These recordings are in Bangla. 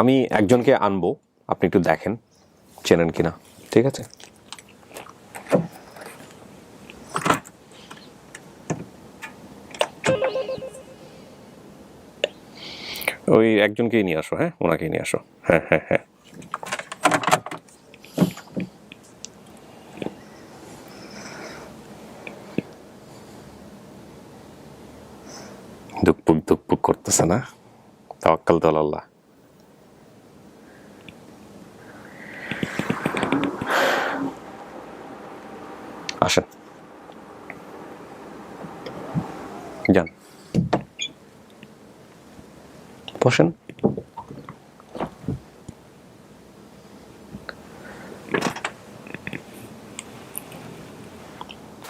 আমি একজনকে আনবো, আপনি একটু দেখেন চেনেন কিনা, ঠিক আছে? ওই একজনকেই নিয়ে আসো, হ্যাঁ, ওনাকেই নিয়ে আসো। হ্যাঁ হ্যাঁ হ্যাঁ, দুকপুক দুকপুক করতেছে না? তাওয়াক্কাল তো আল্লাহ। আসেন, যান, বসেন।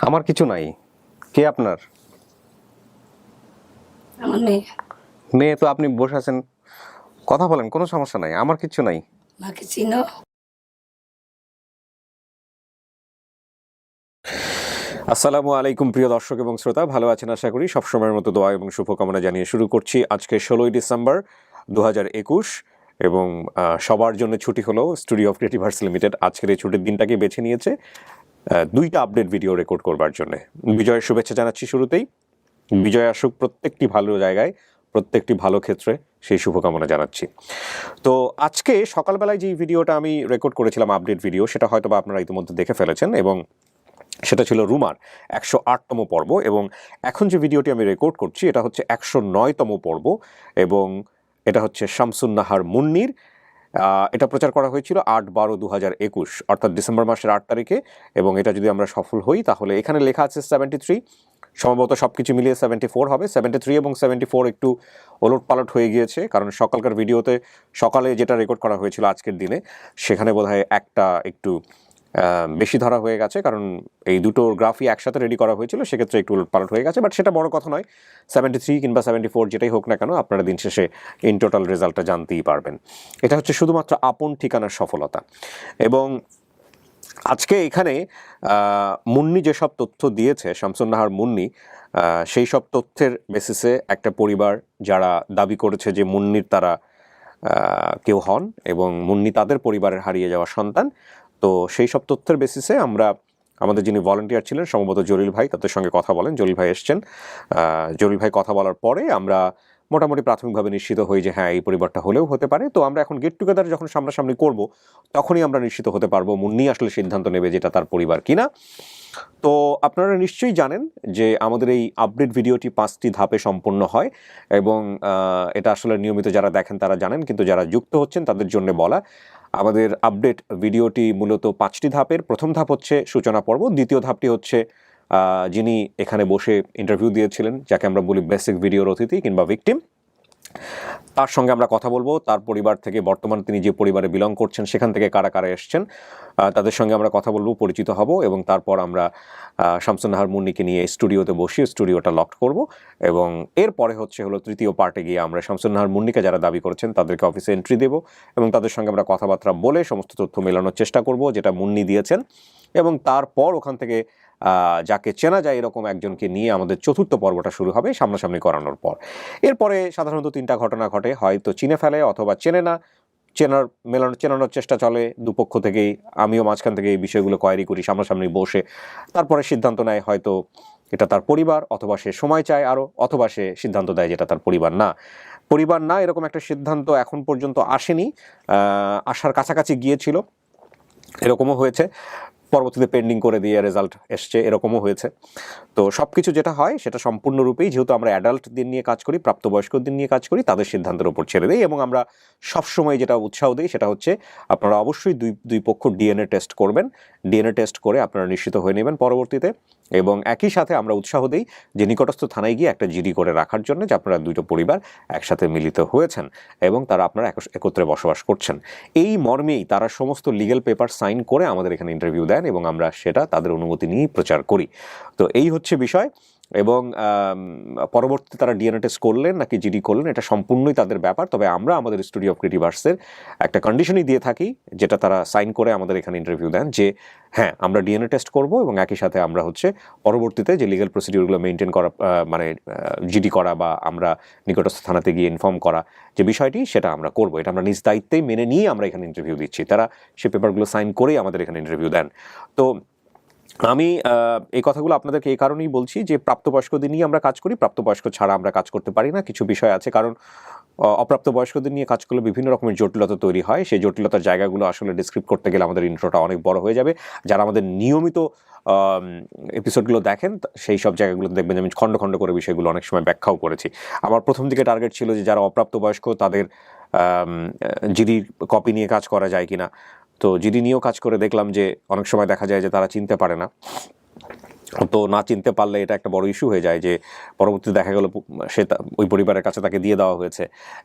আমার কিছু নাই। কে আপনার? আমার মেয়ে। মেয়ে তো, আপনি বসে আছেন, কথা বলেন, কোনো সমস্যা নাই, আমার কিছু নাই। মাকে চিনো? আসসালামু আলাইকুম প্রিয় দর্শক এবং শ্রোতা, ভালো আছেন আশা করি। সবসময়ের মতো দোয়া এবং শুভকামনা জানিয়ে শুরু করছি আজকে 16ই ডিসেম্বর 2021, এবং সবার জন্য ছুটি হলো স্টুডিও অফ ক্রিয়েটিভার্স লিমিটেড আজকের এই ছুটির দিনটাকে বেছে নিয়েছে দুইটা আপডেট ভিডিও রেকর্ড করবার জন্য। বিজয়ের শুভেচ্ছা জানাচ্ছি শুরুতেই। বিজয় আসুক প্রত্যেকটি ভালো জায়গায়, প্রত্যেকটি ভালো ক্ষেত্রে, সেই শুভকামনা জানাচ্ছি। তো আজকে সকালবেলায় যে ভিডিওটা আমি রেকর্ড করেছিলাম আপডেট ভিডিও, সেটা হয়তো বা আপনারা ইতিমধ্যে দেখে ফেলেছেন, এবং সেটা ছিল রুমার 108তম পর্ব। এবং এখন যে ভিডিওটি আমি রেকর্ড করছি এটা হচ্ছে 109তম পর্ব, এবং এটা হচ্ছে শামসুন নাহার মুন্নির। এটা প্রচার করা হয়েছিল 8/12/2021, অর্থাৎ ডিসেম্বর মাসের 8 তারিখে। এবং এটা যদি আমরা সফল হই তাহলে এখানে লেখা আছে 73, সম্ভবত সব কিছু মিলিয়ে 74 হবে। 73 এবং 74 একটু ওলটপালট হয়ে গিয়েছে, কারণ সকালকার ভিডিওতে সকালে যেটা রেকর্ড করা হয়েছিল আজকের দিনে, সেখানে বোধহয় একটা একটু বেশি ধরা হয়ে গেছে, কারণ এই দুটো গ্রাফই একসাথে রেডি করা হয়েছিল, সেক্ষেত্রে একটু উলটপালট হয়ে গেছে। বাট সেটা বড় কথা নয়, 73 কিংবা 74 যেটাই হোক না কেন, আপনারা দিন শেষে ইন টোটাল রেজাল্টটা জানতেই পারবেন। এটা হচ্ছে শুধুমাত্র আপন ঠিকানার সফলতা। এবং আজকে এখানে মুন্নি যেসব তথ্য দিয়েছে, শামসুন নাহার মুন্নি, সেই সব তথ্যের বেসিসে একটা পরিবার যারা দাবি করেছে যে মুন্নির তারা কেউ হন এবং মুন্নি তাদের পরিবারের হারিয়ে যাওয়া সন্তান, তো সেই সব তথ্যের বেসিসে আমরা আমাদের যিনি ভলান্টিয়ার ছিলেন সম্ভবত জলিল ভাই, তাদের সঙ্গে কথা বলেন। জলিল ভাই এসছেন। জলিল ভাই কথা বলার পরে আমরা মোটামুটি প্রাথমিকভাবে নিশ্চিত হই যে হ্যাঁ, এই পরিবারটা হলেও হতে পারে। তো আমরা এখন গেট টুগেদার যখন সামনাসামনি করব, তখনই আমরা নিশ্চিত হতে পারবো মুন্নি আসলে সিদ্ধান্ত নেবে যেটা তার পরিবার কিনা। তো আপনারা নিশ্চয়ই জানেন যে আমাদের এই আপডেট ভিডিওটি 5টি ধাপে সম্পন্ন হয়, এবং এটা আসলে নিয়মিত যারা দেখেন তারা জানেন, কিন্তু যারা যুক্ত হচ্ছেন তাদের জন্য বলা, আমাদের আপডেট ভিডিওটি মূলত 5টি ধাপের। প্রথম ধাপ হচ্ছে সূচনা পর্ব, দ্বিতীয় ধাপটি হচ্ছে যিনি এখানে বসে ইন্টারভিউ দিয়েছিলেন, যাকে আমরা বলি বেসিক ভিডিওর অতিথি কিংবা ভিকটিম, তার সঙ্গে আমরা কথা বলবো। তার পরিবার থেকে, বর্তমান তিনি যে পরিবারে বিলং করছেন সেখান থেকে কারা কারা এসছেন তাদের সঙ্গে আমরা কথা বলবো, পরিচিত হব, এবং তারপর আমরা শামসুন নাহার মুন্নিকে নিয়ে স্টুডিওতে বসিয়ে স্টুডিওটা লক করব। এবং এরপরে হলো তৃতীয় পার্টে গিয়ে আমরা শামসুন নাহার মুন্নিকে যারা দাবি করেছেন তাদেরকে অফিসে এন্ট্রি দেব, এবং তাদের সঙ্গে আমরা কথাবার্তা বলে সমস্ত তথ্য মেলানোর চেষ্টা করব যেটা মুন্নি দিয়েছেন। এবং তারপর ওখান থেকে যাকে চেনা যায় এরকম একজনকে নিয়ে আমাদের চতুর্থ পর্বটা শুরু হবে সামনাসামনি করানোর পর। এরপরে সাধারণত 3টা ঘটনা ঘটে, হয়তো চিনে ফেলে অথবা চেনে না, চেনানোর চেষ্টা চলে দুপক্ষ থেকেই। আমিও মাঝখান থেকে এই বিষয়গুলো কোয়ারি করি সামনাসামনি বসে, তারপরে সিদ্ধান্ত নেয় হয়তো এটা তার পরিবার, অথবা সে সময় চায় আরও, অথবা সে সিদ্ধান্ত দেয় যেটা তার পরিবার না। এরকম একটা সিদ্ধান্ত এখন পর্যন্ত আসেনি, আসার কাছাকাছি গিয়েছিল, এরকমও হয়েছে, পরবর্তীতে পেন্ডিং করে দিয়ে রেজাল্ট এসছে, এরকমও হয়েছে। তো সব কিছু যেটা হয় সেটা সম্পূর্ণরূপেই, যেহেতু আমরা অ্যাডাল্টদের নিয়ে কাজ করি, প্রাপ্তবয়স্কদের নিয়ে কাজ করি, তাদের সিদ্ধান্তের উপর ছেড়ে দিই। এবং আমরা সবসময় যেটা উৎসাহ দিই সেটা হচ্ছে আপনারা অবশ্যই দুই পক্ষ ডিএনএ টেস্ট করবেন। ডিএনএ টেস্ট করে আপনারা নিশ্চিত হয়ে নেবেন পরবর্তীতে। এবং একই সাথে আমরা উৎসাহ দিই যে নিকটস্থ থানায় গিয়ে একটা জিডি করে রাখার জন্য, যে আপনারা দুটো পরিবার একসাথে মিলিত হয়েছেন এবং তারা আপনারা একত্রে বসবাস করছেন। এই মর্মেই তারা সমস্ত লিগ্যাল পেপার সাইন করে আমাদের এখানে ইন্টারভিউ দেন, এবং আমরা সেটা তাদের অনুমতি নিয়েই প্রচার করি। তো এই হচ্ছে বিষয়। এবং পরবর্তীতে তারা ডিএনএ টেস্ট করলেন নাকি জিডি করলেন এটা সম্পূর্ণই তাদের ব্যাপার। তবে আমরা আমাদের স্টুডিও অফ ক্রিয়েটিভ আর্টসের একটা কন্ডিশনই দিয়ে থাকি, যেটা তারা সাইন করে আমাদের এখানে ইন্টারভিউ দেন, যে হ্যাঁ আমরা ডিএনএ টেস্ট করব এবং একই সাথে আমরা পরবর্তীতে যে লিগ্যাল প্রসিডিউরগুলো মেনটেন করা, মানে জিডি করা বা আমরা নিকটস্থ থানাতে গিয়ে ইনফর্ম করা যে বিষয়টি, সেটা আমরা করব। এটা আমরা নিজ দায়িত্বেই মেনে নিয়ে আমরা এখানে ইন্টারভিউ দিচ্ছি। তারা সে পেপারগুলো সাইন করেই আমাদের এখানে ইন্টারভিউ দেন। তো আমি এই কথাগুলো আপনাদেরকে এই কারণেই বলছি যে প্রাপ্তবয়স্কদের নিয়ে আমরা কাজ করি, প্রাপ্তবয়স্ক ছাড়া আমরা কাজ করতে পারি না। কিছু বিষয় আছে, কারণ অপ্রাপ্তবয়স্কদের নিয়ে কাজ করলে বিভিন্ন রকমের জটিলতা তৈরি হয়। সেই জটিলতার জায়গাগুলো আসলে ডিসক্রিপ্ট করতে গেলে আমাদের ইন্ট্রোটা অনেক বড় হয়ে যাবে। যারা আমাদের নিয়মিত এপিসোডগুলো দেখেন সেই সব জায়গাগুলো দেখবেন যে আমি খণ্ড খণ্ড করে বিষয়গুলো অনেক সময় ব্যাখ্যাও করেছি। আমার প্রথম দিকে টার্গেট ছিল যে যারা অপ্রাপ্তবয়স্ক তাদের জিডির কপি নিয়ে কাজ করা যায় কিনা। তো জিডি নিয়েও কাজ করে দেখলাম যে অনেক সময় দেখা যায় যে তারা চিনতে পারে না। তো না চিনতে পারলে এটা একটা বড় ইস্যু হয়ে যায়, যে পরবর্তীতে দেখা গেল সে ওই পরিবারের কাছে তাকে দিয়ে দেওয়া হয়েছে,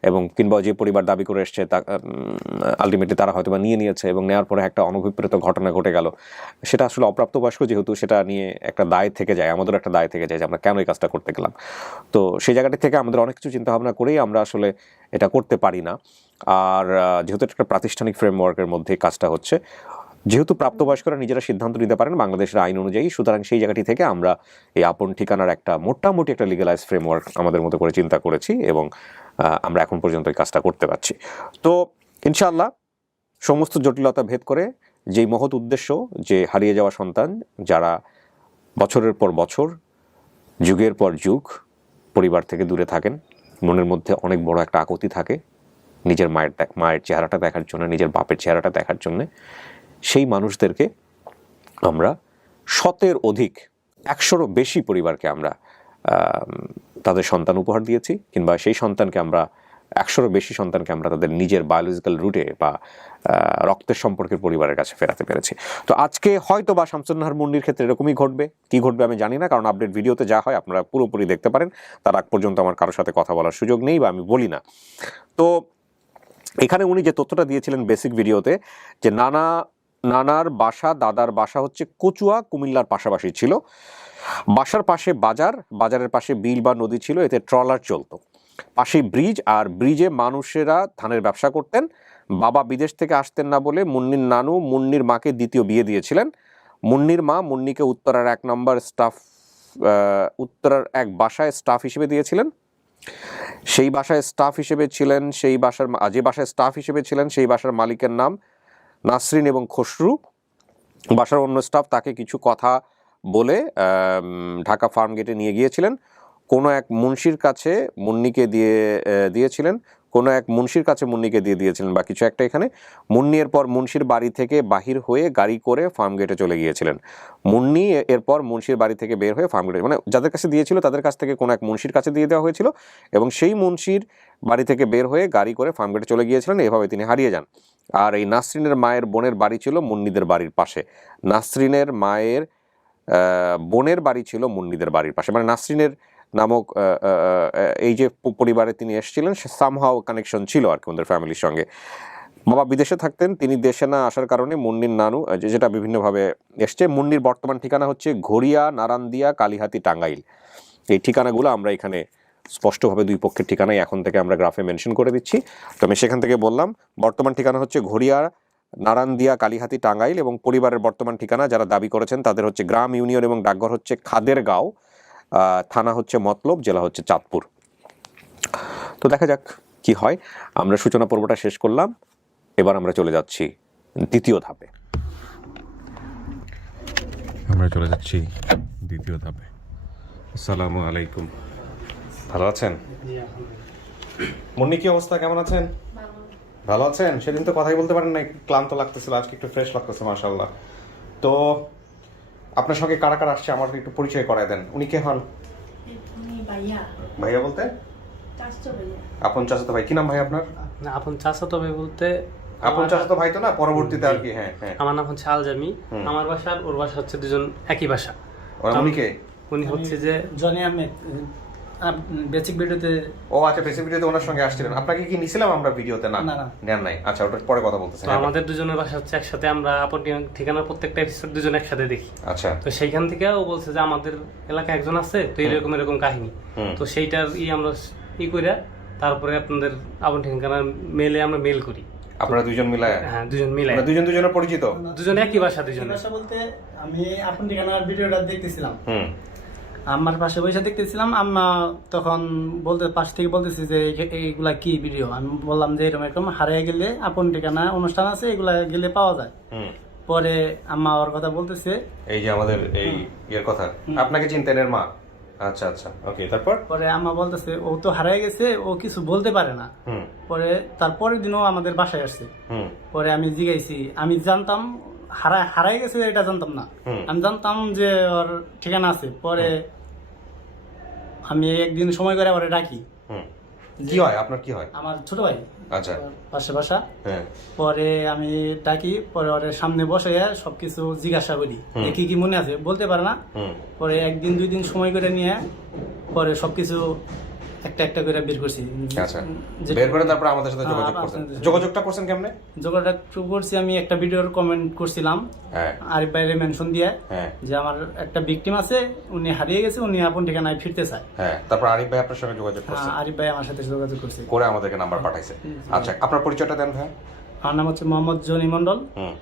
এবং কিংবা যে পরিবার দাবি করে এসছে তা আলটিমেটলি তারা হয়তো বা নিয়ে নিয়েছে, এবং নেওয়ার পরে একটা অনভিপ্রেত ঘটনা ঘটে গেল। সেটা আসলে অপ্রাপ্তবয়স্ক যেহেতু, সেটা নিয়ে একটা দায় থেকে যায়, আমাদের একটা দায় থেকে যায় যে আমরা কেন এই কাজটা করতে গেলাম। তো সেই জায়গাটি থেকে আমাদের অনেক কিছু চিন্তাভাবনা করেই আমরা আসলে এটা করতে পারি না। আর যেহেতু একটা প্রাতিষ্ঠানিক ফ্রেমওয়ার্কের মধ্যে কাজটা হচ্ছে, যেহেতু প্রাপ্তবয়স্করা নিজেরা সিদ্ধান্ত নিতে পারেন বাংলাদেশের আইন অনুযায়ী, সুতরাং সেই জায়গাটি থেকে আমরা এই আপন ঠিকানার একটা মোটামুটি একটা লিগালাইজ ফ্রেমওয়ার্ক আমাদের মতো করে চিন্তা করেছি, এবং আমরা এখন পর্যন্ত এই কাজটা করতে পারছি। তো ইনশাআল্লাহ সমস্ত জটিলতা ভেদ করে যেই মহৎ উদ্দেশ্য, যে হারিয়ে যাওয়া সন্তান যারা বছরের পর বছর, যুগের পর যুগ পরিবার থেকে দূরে থাকেন, মনের মধ্যে অনেক বড় একটা আকুতি থাকে নিজের মায়ের চেহারাটা দেখার জন্য, নিজের বাপের চেহারাটা দেখার জন্য, সেই মানুষদেরকে আমরা 100-এর অধিক, 100-রও বেশি পরিবারকে আমরা তাদের সন্তান উপহার দিয়েছি, কিংবা সেই সন্তানকে আমরা 100-রও বেশি সন্তানকে আমরা তাদের নিজের বায়োলজিক্যাল রুটে বা রক্তের সম্পর্কের পরিবারের কাছে ফেরাতে পেরেছি। তো আজকে হয়তো বা শামসুন নাহার মুন্নির ক্ষেত্রে এরকমই ঘটবে, কি ঘটবে আমি জানি না, কারণ আপডেট ভিডিওতে যা হয় আপনারা পুরোপুরি দেখতে পারেন। তার আগ পর্যন্ত আমার কারোর সাথে কথা বলার সুযোগ নেই বা আমি বলি না। তো এখানে উনি যে তথ্যটা দিয়েছিলেন বেসিক ভিডিওতে, যে নানার বাসা, দাদার বাসা হচ্ছে কচুয়া, কুমিল্লার পাশাপাশি ছিল। বাসার পাশে বাজার, বাজারের পাশে বিল বা নদী ছিল, এতে ট্রলার চলতো। পাশে ব্রিজ, আর ব্রিজে মানুষেরা ধানের ব্যবসা করতেন। বাবা বিদেশ থেকে আসতেন না বলে মুন্নির নানু মুন্নির মাকে দ্বিতীয় বিয়ে দিয়েছিলেন। মুন্নির মা মুন্নিকে উত্তরার এক বাসায় স্টাফ হিসেবে দিয়েছিলেন। সেই বাসায় স্টাফ হিসেবে ছিলেন, যে বাসায় স্টাফ হিসেবে ছিলেন সেই বাসার মালিকের নাম নাসরিন এবং খসরু। বাসার অন্য স্টাফ তাকে কিছু কথা বলে ঢাকা ফার্ম গেটে নিয়ে গিয়েছিলেন। কোনো এক মুন্সির কাছে মুন্নিকে দিয়েছিলেন বা কিছু একটা। এখানে মুন্নি এরপর মুন্সির বাড়ি থেকে বাহির হয়ে গাড়ি করে ফার্ম গেটে চলে গিয়েছিলেন। মুন্নি এরপর মুন্সির বাড়ি থেকে বের হয়ে ফার্ম গেটে, মানে যাদের কাছে দিয়েছিল তাদের কাছ থেকে কোনো এক মুন্সির কাছে দিয়ে দেওয়া হয়েছিল, এবং সেই মুন্সির বাড়ি থেকে বের হয়ে গাড়ি করে ফার্ম গেটে চলে গিয়েছিলেন। এভাবে তিনি হারিয়ে যান। আর এই নাসরিনের মায়ের বোনের বাড়ি ছিল মুন্নিদের বাড়ির পাশে। নাসরিনের মায়ের বোনের বাড়ি ছিল মুন্নিদের বাড়ির পাশে, মানে নাসরিনের নামক এই যে পরিবারে তিনি এসেছিলেন, সামহাও কানেকশন ছিল আর কি ওদের ফ্যামিলির সঙ্গে। বাবা বিদেশে থাকতেন, তিনি দেশে না আসার কারণে মুন্নির নানু, যেটা বিভিন্নভাবে এসছে, মুন্নির বর্তমান ঠিকানা হচ্ছে ঘড়িয়া, নারান্দিয়া, কালিহাতি, টাঙ্গাইল। এই ঠিকানাগুলো আমরা এখানে স্পষ্টভাবে দুই পক্ষের ঠিকানাই এখন থেকে আমরা গ্রাফে মেনশন করে দিচ্ছি। তো আমি সেখান থেকে বললাম বর্তমান ঠিকানা হচ্ছে ঘড়িয়া, নারান্দিয়া, কালিহাতি, টাঙ্গাইল, এবং পরিবারের বর্তমান ঠিকানা যারা দাবি করেছেন তাদের হচ্ছে গ্রাম, ইউনিয়ন এবং ডাকঘর হচ্ছে খাদেরগাঁও, থানা হচ্ছে মতলব, জেলা হচ্ছে চাঁদপুর। তো দেখা যাক কি হয়। আমরা সূচনা পর্বটা শেষ করলাম, এবার আমরা চলে যাচ্ছি দ্বিতীয় ধাপে। আসসালামু আলাইকুম, ভালো আছেন? মুন্নি কি অবস্থা, কেমন আছেন? ভালো আছেন? সেদিন তো কথাই বলতে পারেন না, ক্লান্ত লাগতেছিল, আজকে একটু ফ্রেশ লাগতেছে মাশাআল্লাহ। তো আপনার সঙ্গে কারা কারা আসছে আমার একটু পরিচয় করায় দেন। উনি কে হন? ভাইয়া বলতে আপন চাচাতো ভাই। কি নাম ভাই আপনার? আপন চাচাতো ভাই বলতে আপন চাচাতো ভাই তো না, পরবর্তীতে আর কি। হ্যাঁ হ্যাঁ, আমার নাম হচ্ছে আলজামি। আমার বাসা আর ওর বাসা হচ্ছে দুজন একই বাসা। উনি কে? উনি হচ্ছে যে জনি আহমেদ, বেসিক ভিডিওতে। ও আচ্ছা, বেসিক ভিডিওতে ওনার সঙ্গে আসছিলেন। আপনাকে কি নিছিলাম আমরা ভিডিওতে? না না, না। নেন নাই। আচ্ছা, ওটার পরে কথা বলতেছেন। তো আমাদের দুজনের বাসা হচ্ছে একসাথে, আমরা আপন ঠিকানার প্রত্যেকটা এপিসোড দুজন একসাথে দেখি। আচ্ছা, তো সেইখান থেকে ও বলছে যে আমাদের এলাকায় একজন আছে, তো এরকম এরকম কাহিনী। তো সেইটার আমরা কইরা তারপরে আপনাদের আপন ঠিকানার মেলে আমরা মেল করি। আপনারা দুজন মিলায়? হ্যাঁ, দুজন মিলাই। আপনারা দুজন দুজনের পরিচিত? দুজন একই বাসা, দুজনে। ভাষা বলতে আমি আপন ঠিকানার ভিডিওটা দেখতেছিলাম, হুম, আমার পাশে বসে দেখতেছিলাম। আম্মা তখন পাশ থেকে বলতেছি যে এইগুলা কি ভিডিও। আমি বললাম যে এরকম এরকম হারিয়ে গেলে আপন ঠিকানা অনুষ্ঠান আছে, এগুলা গেলে পাওয়া যায়। হুম। পরে আম্মা ওর কথা বলতেছে, এই যে আমাদের এই ইয়ের কথা, আপনাকে চিনতেন এর মা? আচ্ছা আচ্ছা, ওকে। তারপর পরে আম্মা বলতেছে ও তো হারিয়ে গেছে, ও কিছু বলতে পারে না। হুম, পরে তারপরের দিনও আমাদের বাসায় আসছে। হুম, পরে আমি জিজ্ঞাসি, আমি জানতাম হারাই গেছে এটা জানতাম না, আমি জানতাম যে ওর ঠিকানা আছে। পরে আমি একদিন সময় করে ওরে ডাকি। হুম। কি হয় আপনার? কি হয়? আমার ছোট ভাই, আচ্ছা, পাশে বাসা। হ্যাঁ, পরে আমি ডাকি, পরে ওর সামনে বসে সবকিছু জিজ্ঞাসা করি যে কি কি মনে আছে, বলতে পারে না। হুম, পরে একদিন দুই দিন সময় করে নিয়ে পরে সবকিছু একটা একটা করে বের করছি। আচ্ছা, যে- বের করে তারপর আমাদের সাথে যোগাযোগ করছেন। আপনাদের সাথে। যোগাযোগটা করছেন কেমনে? যোগাযোগ করছি, আমি একটা ভিডিওর কমেন্ট করছিলাম হ্যাঁ, আরিফ ভাইয়ের মেনশন দিয়ে, হ্যাঁ, যে আমার একটা ভিকটিম আছে, উনি হারিয়ে গেছে, উনি আপন ঠিকানায় ফিরতে চায়। হ্যাঁ। তারপর আরিফ ভাই আপনার সঙ্গে যোগাযোগ করছে, আরিফ ভাই আমার সাথে যোগাযোগ করছে, করে আমাদেরকে নাম্বার পাঠাইছে। আচ্ছা, আপনার পরিচয়টা দেন ভাই। আমার নাম হচ্ছে মোহাম্মদ জনি মন্ডল, হুম।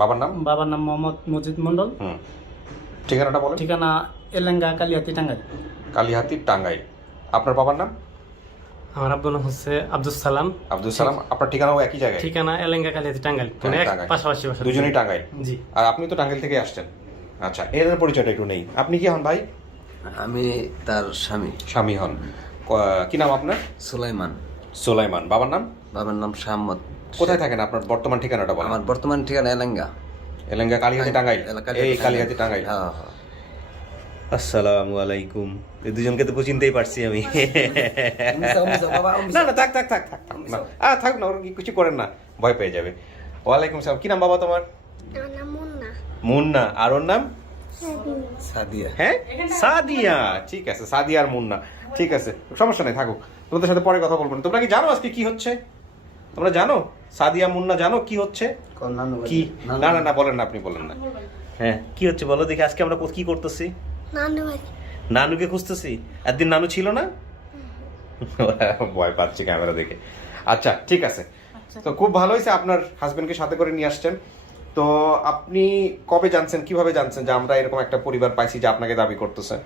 বাবার নাম? বাবার নাম মোহাম্মদ মজিদ মন্ডল, হুম। ঠিকানাটা বলেন। ঠিকানা এলেঙ্গা কালিয়াতি টাঙ্গাইল। কালিহাতি, টাঙ্গাইল। আপনার বাবার নাম? আমার আব্বুর নাম হচ্ছে আব্দুল সালাম। আব্দুল সালাম। আপনার ঠিকানাও একই জায়গায়? ঠিকানা এলেঙ্গা কালিয়াতি টাঙ্গাইল, মানে এক টাঙ্গাইল। পাশাপাশি বাসা। দুজনেই টাঙ্গাইল। জি। আর আপনি তো টাঙ্গাইল থেকে আসছেন। আচ্ছা, এর পরিচয়টা একটু নেই। আপনি কি হন ভাই? আমি তার স্বামী। স্বামী হন। কি নাম আপনার? সুলাইমান। সুলাইমান। বাবার নাম? বাবার নাম শাহমদ। কোথায় থাকেন? আপনার বর্তমান ঠিকানাটা বলেন। আমার বর্তমান ঠিকানা এলাঙ্গা। এলেঙ্গা, কালিহাতি, টাঙ্গাইল। এই কালিহাতি, টাঙ্গাইল। হ্যাঁ, হ্যাঁ। আসসালামু আলাইকুম। এই দুজনকে তো চিনতেই পারছি আমি। না না, থাক থাক থাক থাক থাক না। থাক না, ওরা কিছু করেন না, ভয় পেয়ে যাবে। ওয়ালাইকুম সালাম। কি নাম বাবা তোমার? আমার নাম মুন্না। মুন্না। আর ওর নাম? সাদিয়া। হ্যাঁ, সাদিয়া। ঠিক আছে, সাদিয়া আর মুন্না। ঠিক আছে, সমস্যা নেই, থাকুক। তোমাদের সাথে পরে কথা বলবো না। তোমরা কি জানো আজকে কি হচ্ছে? তোমরা জানো? সাদিয়া, মুন্না, জানো কি হচ্ছে? কি? না না না, বলেন না, আপনি বলেন না। হ্যাঁ, কি হচ্ছে বলো দেখি। আজকে আমরা কি করতেছি? নানু ভাই। নানুকে খুঁজতেছি। একদিন নানু ছিল না? ভয় পাচ্ছি ক্যামেরা দেখে। আচ্ছা, ঠিক আছে। তো খুব ভালো হয়েছে আপনার হাজবেন্ডকে সাথে করে নিয়ে আসছেন। তো আপনি কবে জানছেন, কিভাবে জানছেন যে আমরা এরকম একটা পরিবার পাইছি যে আপনাকে দাবি করতেছে?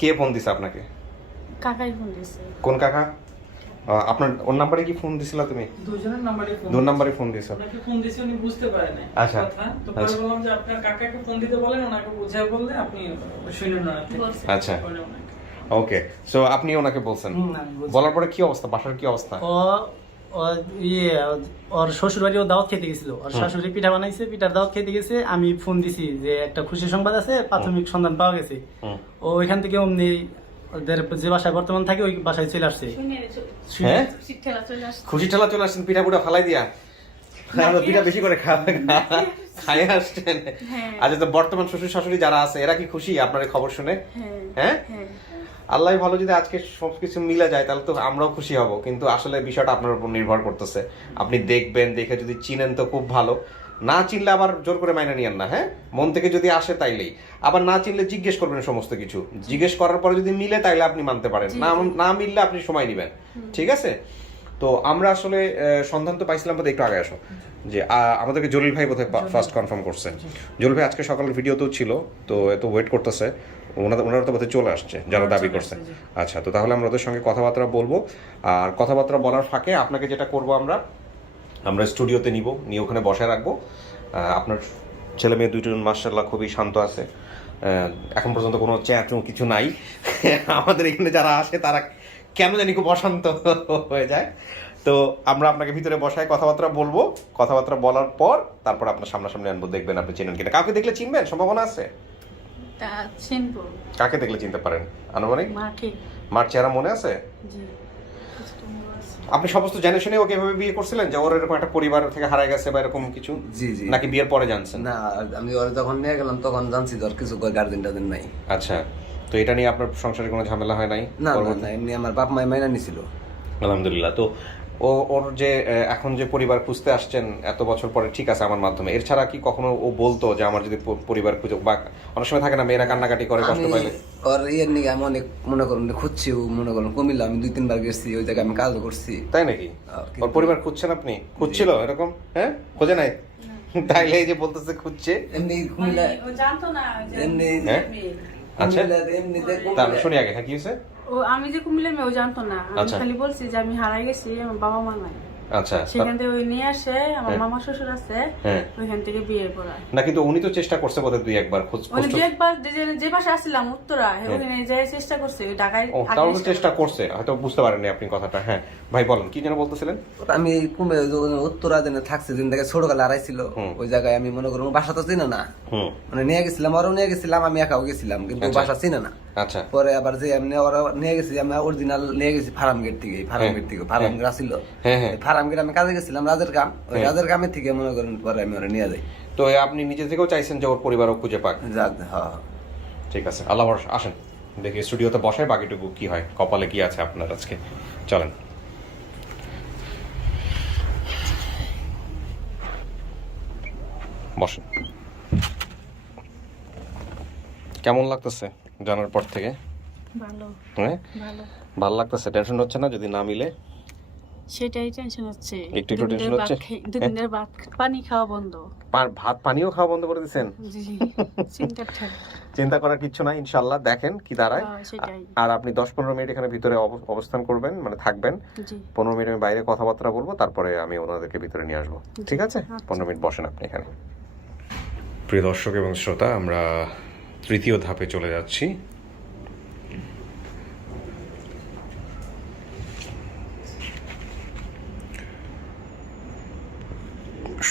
কে ফোন দিছে আপনাকে? কাকাই ফোন দিছে। কোন কাকা? আপনার ওর নাম্বারে কি ফোন দিছিলা তুমি? দুজনের নাম্বারে ফোন, দুই নাম্বারে ফোন দিছো? ওনাকে ফোন দিছি, উনি বুঝতে পারে নাই আচ্ছা, কথা। তো পরে আচ্ছা। বললাম যে আপনার কাকাকে ফোন দিতে বলেন, ওনাকে বুঝিয়ে বললে আপনি শুনুন না। আচ্ছা, ওকে। সো আপনি ওনাকে বলছেন, বলার পরে কি অবস্থা, বাসার কি অবস্থা? ওর শ্বশুর বাড়ি ও দাওয়াত খেতে গেছিল, ওর শাশুড়ি পিঠা বানাইছে, পিঠার দাওয়াত খেতে গেছে। আমি ফোন দিছি যে একটা খুশি সংবাদ আছে, প্রাথমিক সন্ধান পাওয়া গেছে। ও ওইখান থেকে অমনি ওদের যে বাসায় বর্তমান থাকে ওই বাসায় চলে আসছে। হ্যাঁ, খুশি ঠেলা চলে আসছেন, পিঠা পুটা ফালাই দিয়া? পিঠা বেশি করে খাই আসছেন। আচ্ছা, তো বর্তমান শ্বশুর শাশুড়ি যারা আছে এরা কি খুশি আপনার এই খবর শুনে? হ্যাঁ, আল্লাহ ভালো। যদি আজকে সবকিছু মিলে যায় তাহলে তো আমরাও খুশি হব, কিন্তু আসলে বিষয়টা আপনার উপর নির্ভর করতেছে। আপনি দেখবেন, দেখে যদি চিনেন তো খুব ভালো, না চিনলে আবার জোর করে মাইনে নিয়েন না। হ্যাঁ, মন থেকে যদি আসে তাইলেই। আবার না চিনলে জিজ্ঞেস করবেন সমস্ত কিছু, জিজ্ঞেস করার পরে যদি মিলে তাইলে আপনি মানতে পারেন, না মিললে আপনি সময় নেবেন। ঠিক আছে? তো আমরা আসলে সন্ধান তো পাইছিলাম বোধহয়, একটু আগে আসো, যে আমাদেরকে জলিল ভাই বোধহয় ফার্স্ট কনফার্ম করছে। জলিল ভাই আজকে সকালের ভিডিওতেও ছিল, তো এত ওয়েট করতেছে। ওনারা তো বোধহয় চলে আসছে যারা দাবি করছে। আচ্ছা, তো তাহলে আমরা ওদের সঙ্গে কথাবার্তা বলবো। আর কথাবার্তা বলার ফাঁকে আপনাকে যেটা করবো, আমরা স্টুডিওতে নিয়ে ওখানে বসায় রাখবো। আপনার ছেলে মেয়ে দুইজন মাশাআল্লাহ খুবই শান্ত আছে, এখন পর্যন্ত কোনো চ্যাঁচু কিছু নাই। আমাদের এখানে যারা আসে তারা কেন জানি খুব অশান্ত হয়ে যায়। তো আমরা আপনাকে ভিতরে বসায় কথাবার্তা বলবো, কথাবার্তা বলার পর তারপর আপনার সামনাসামনি আনবো, দেখবেন আপনি চেনেন কিনা। কাউকে দেখলে চিনবেন, সম্ভাবনা আছে? তা চিনবো। কাকে দেখলে চিনতে পারেন আনুমানিক? মাকে। মার চেহারা মনে আছে? জি। আপনি সমস্ত জেনে শুনে ওকে এভাবে বিয়ে করছিলেন যে ওর এরকম একটা পরিবার থেকে হারায় গেছে বা এরকম কিছু? জি জি। নাকি বিয়ের পরে জানছেন? না, আমি ওরা যখন নিয়ে গেলাম তখন জানছি তোর কিছু গার্জেন টার্জেন নাই। আচ্ছা, তো এটা নিয়ে আপনার সংসারে কোনো ঝামেলা হয় নাই? না না না, এমনি আমার বাপ মায় মাইনা নিছিল। আলহামদুলিল্লাহ। তো ওর যে এখন যে পরিবার খুঁজতে আসছেন এত বছর পরে, ঠিক আছে আমার মাধ্যমে, এর ছাড়া কি কখনো ও বলতো যে আমার যদি পরিবার খুঁজো, বা অনেক সময় থাকে না মেয়েরা কান্নাকাটি করে কষ্ট আমি পাইলে? ওর ইয়ের নিয়ে আমি অনেক মনে করুন খুঁজছি, মনে করুন কুমিল্লা আমি 2-3 বার গেছি, ওই জায়গায় আমি কাজও করছি। তাই নাকি? কিন্তু- ওর পরিবার খুঁজছেন আপনি? খুঁজছিল এরকম? হ্যাঁ, খোঁজে নাই? তাইলে এই যে বলতেছে খুঁজছে। এমনি কুমিল্লা ও জানতো না যে এমনি হ্যাঁ? আচ্ছা, কুমিল্লাতে এমনিতে তার শুনি আগে। হ্যাঁ, কি হয়েছে? ও আমি যে কুমিল্লার মেয়ে ও জানতো না, আমি আচ্ছা। খালি বলছি যে আমি হারাই গেছি, আমার বাবা মা নাই। আচ্ছা, সেখান থেকে ওই নিয়ে আসে, আমার হ্যাঁ। মামা শ্বশুর আছে, হ্যাঁ। ওইখান থেকে বিয়ে করায়। না কিন্তু উনি তো চেষ্টা করছে বোধহয় 2-1 বার খোঁজ উনি খোঁজ। যে একবার যে বাসা আসছিলাম উত্তরা, ওখানে যে চেষ্টা করছে ওই ঢাকায় ও, আগে তাও তো চেষ্টা চেষ্টা করছে, হয়তো বুঝতে পারেননি আপনি কথাটা। হ্যাঁ ভাই বলেন, কি যেন বলতেছিলেন? আমি উত্তরা দিনে থাকছি, দিন থেকে ছোটকালে হারাইছিল, ওই জায়গায় আমি মনে করুন বাসা তো চিনে না, হুম, মানে নিয়ে গেছিলাম, ওরাও নিয়ে গেছিলাম, আমি একাও গেছিলাম, কিন্তু আচ্ছা। বাসা চিনে না। আচ্ছা, পরে আবার যে এমনি ওরা নিয়ে গেছি, আমি অরিজিনাল নিয়ে গেছি ফার্ম গেট থেকে, ফার্ম গেট ছিল, হ্যাঁ, হ্যাঁ। ফার্ম গেট আমি কাজে গেছিলাম, রাজের কাম, ওই রাজের কামের থেকে মনে করেন পরে আমি ওরা নিয়ে যাই। তো আপনি নিজে থেকেও চাইছেন যে ওর পরিবারও খুঁজে পাক? যাক, হ্যাঁ। ঠিক আছে, আল্লাহ ভরসা। আসেন দেখি স্টুডিওতে বসায়, বাকিটুকু কি হয়, কপালে কি আছে আপনার আজকে। চলেন। বসেন। কেমন লাগতেছে জানার পর থেকে? ভালো হ্যাঁ, ভালো, ভালো লাগতেছে? টেনশন হচ্ছে না যদি না মিলে? সেটাই টেনশন হচ্ছে। একটু একটু টেনশন হচ্ছে? দুদিনের ভাত পানি খাওয়া বন্ধ। ভাত পানিও খাওয়া বন্ধ করে দিচ্ছেন? জি, চিন্তা থাকে। চিন্তা করার কিচ্ছু নাই, ইনশাল্লাহ দেখেন কি দাঁড়ায়। সেটাই। আর আপনি 10-15 মিনিট এখানে ভিতরে অবস্থান করবেন, মানে থাকবেন। জি, 15 মিনিট আমি বাইরে কথাবার্তা বলবো, তারপরে আমি ওনাদেরকে ভিতরে নিয়ে আসবো, ঠিক আছে? 15 মিনিট বসেন আপনি এখানে। প্রিয় দর্শক এবং শ্রোতা, আমরা তৃতীয় ধাপে চলে যাচ্ছি।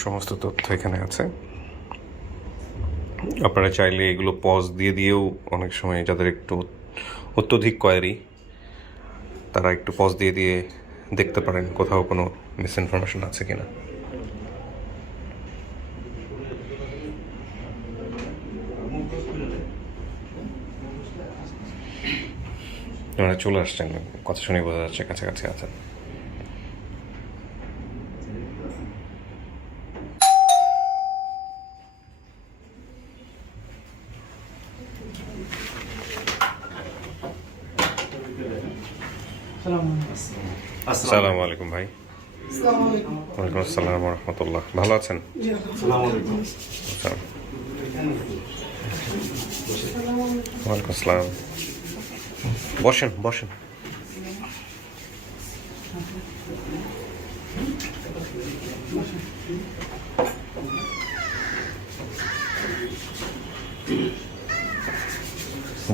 সমস্ত তথ্য এখানে আছে, আপনারা চাইলে এগুলো পজ দিয়ে দিয়েও অনেক সময়, যাদের একটু অত্যধিক কোয়ারি, তারা একটু পজ দিয়ে দিয়ে দেখতে পারেন কোথাও কোনো মিস ইনফরমেশন আছে কিনা। আপনারা চলে আসছেন, কথা শুনে বোঝা যাচ্ছে কাছাকাছি আছেন। আসসালামু আলাইকুম ভাই। ওয়ালাইকুম আসসালাম ওয়া রাহমাতুল্লাহ। ভালো আছেন? আচ্ছা। ওয়ালাইকুম আসসালাম। বসেন বসেন।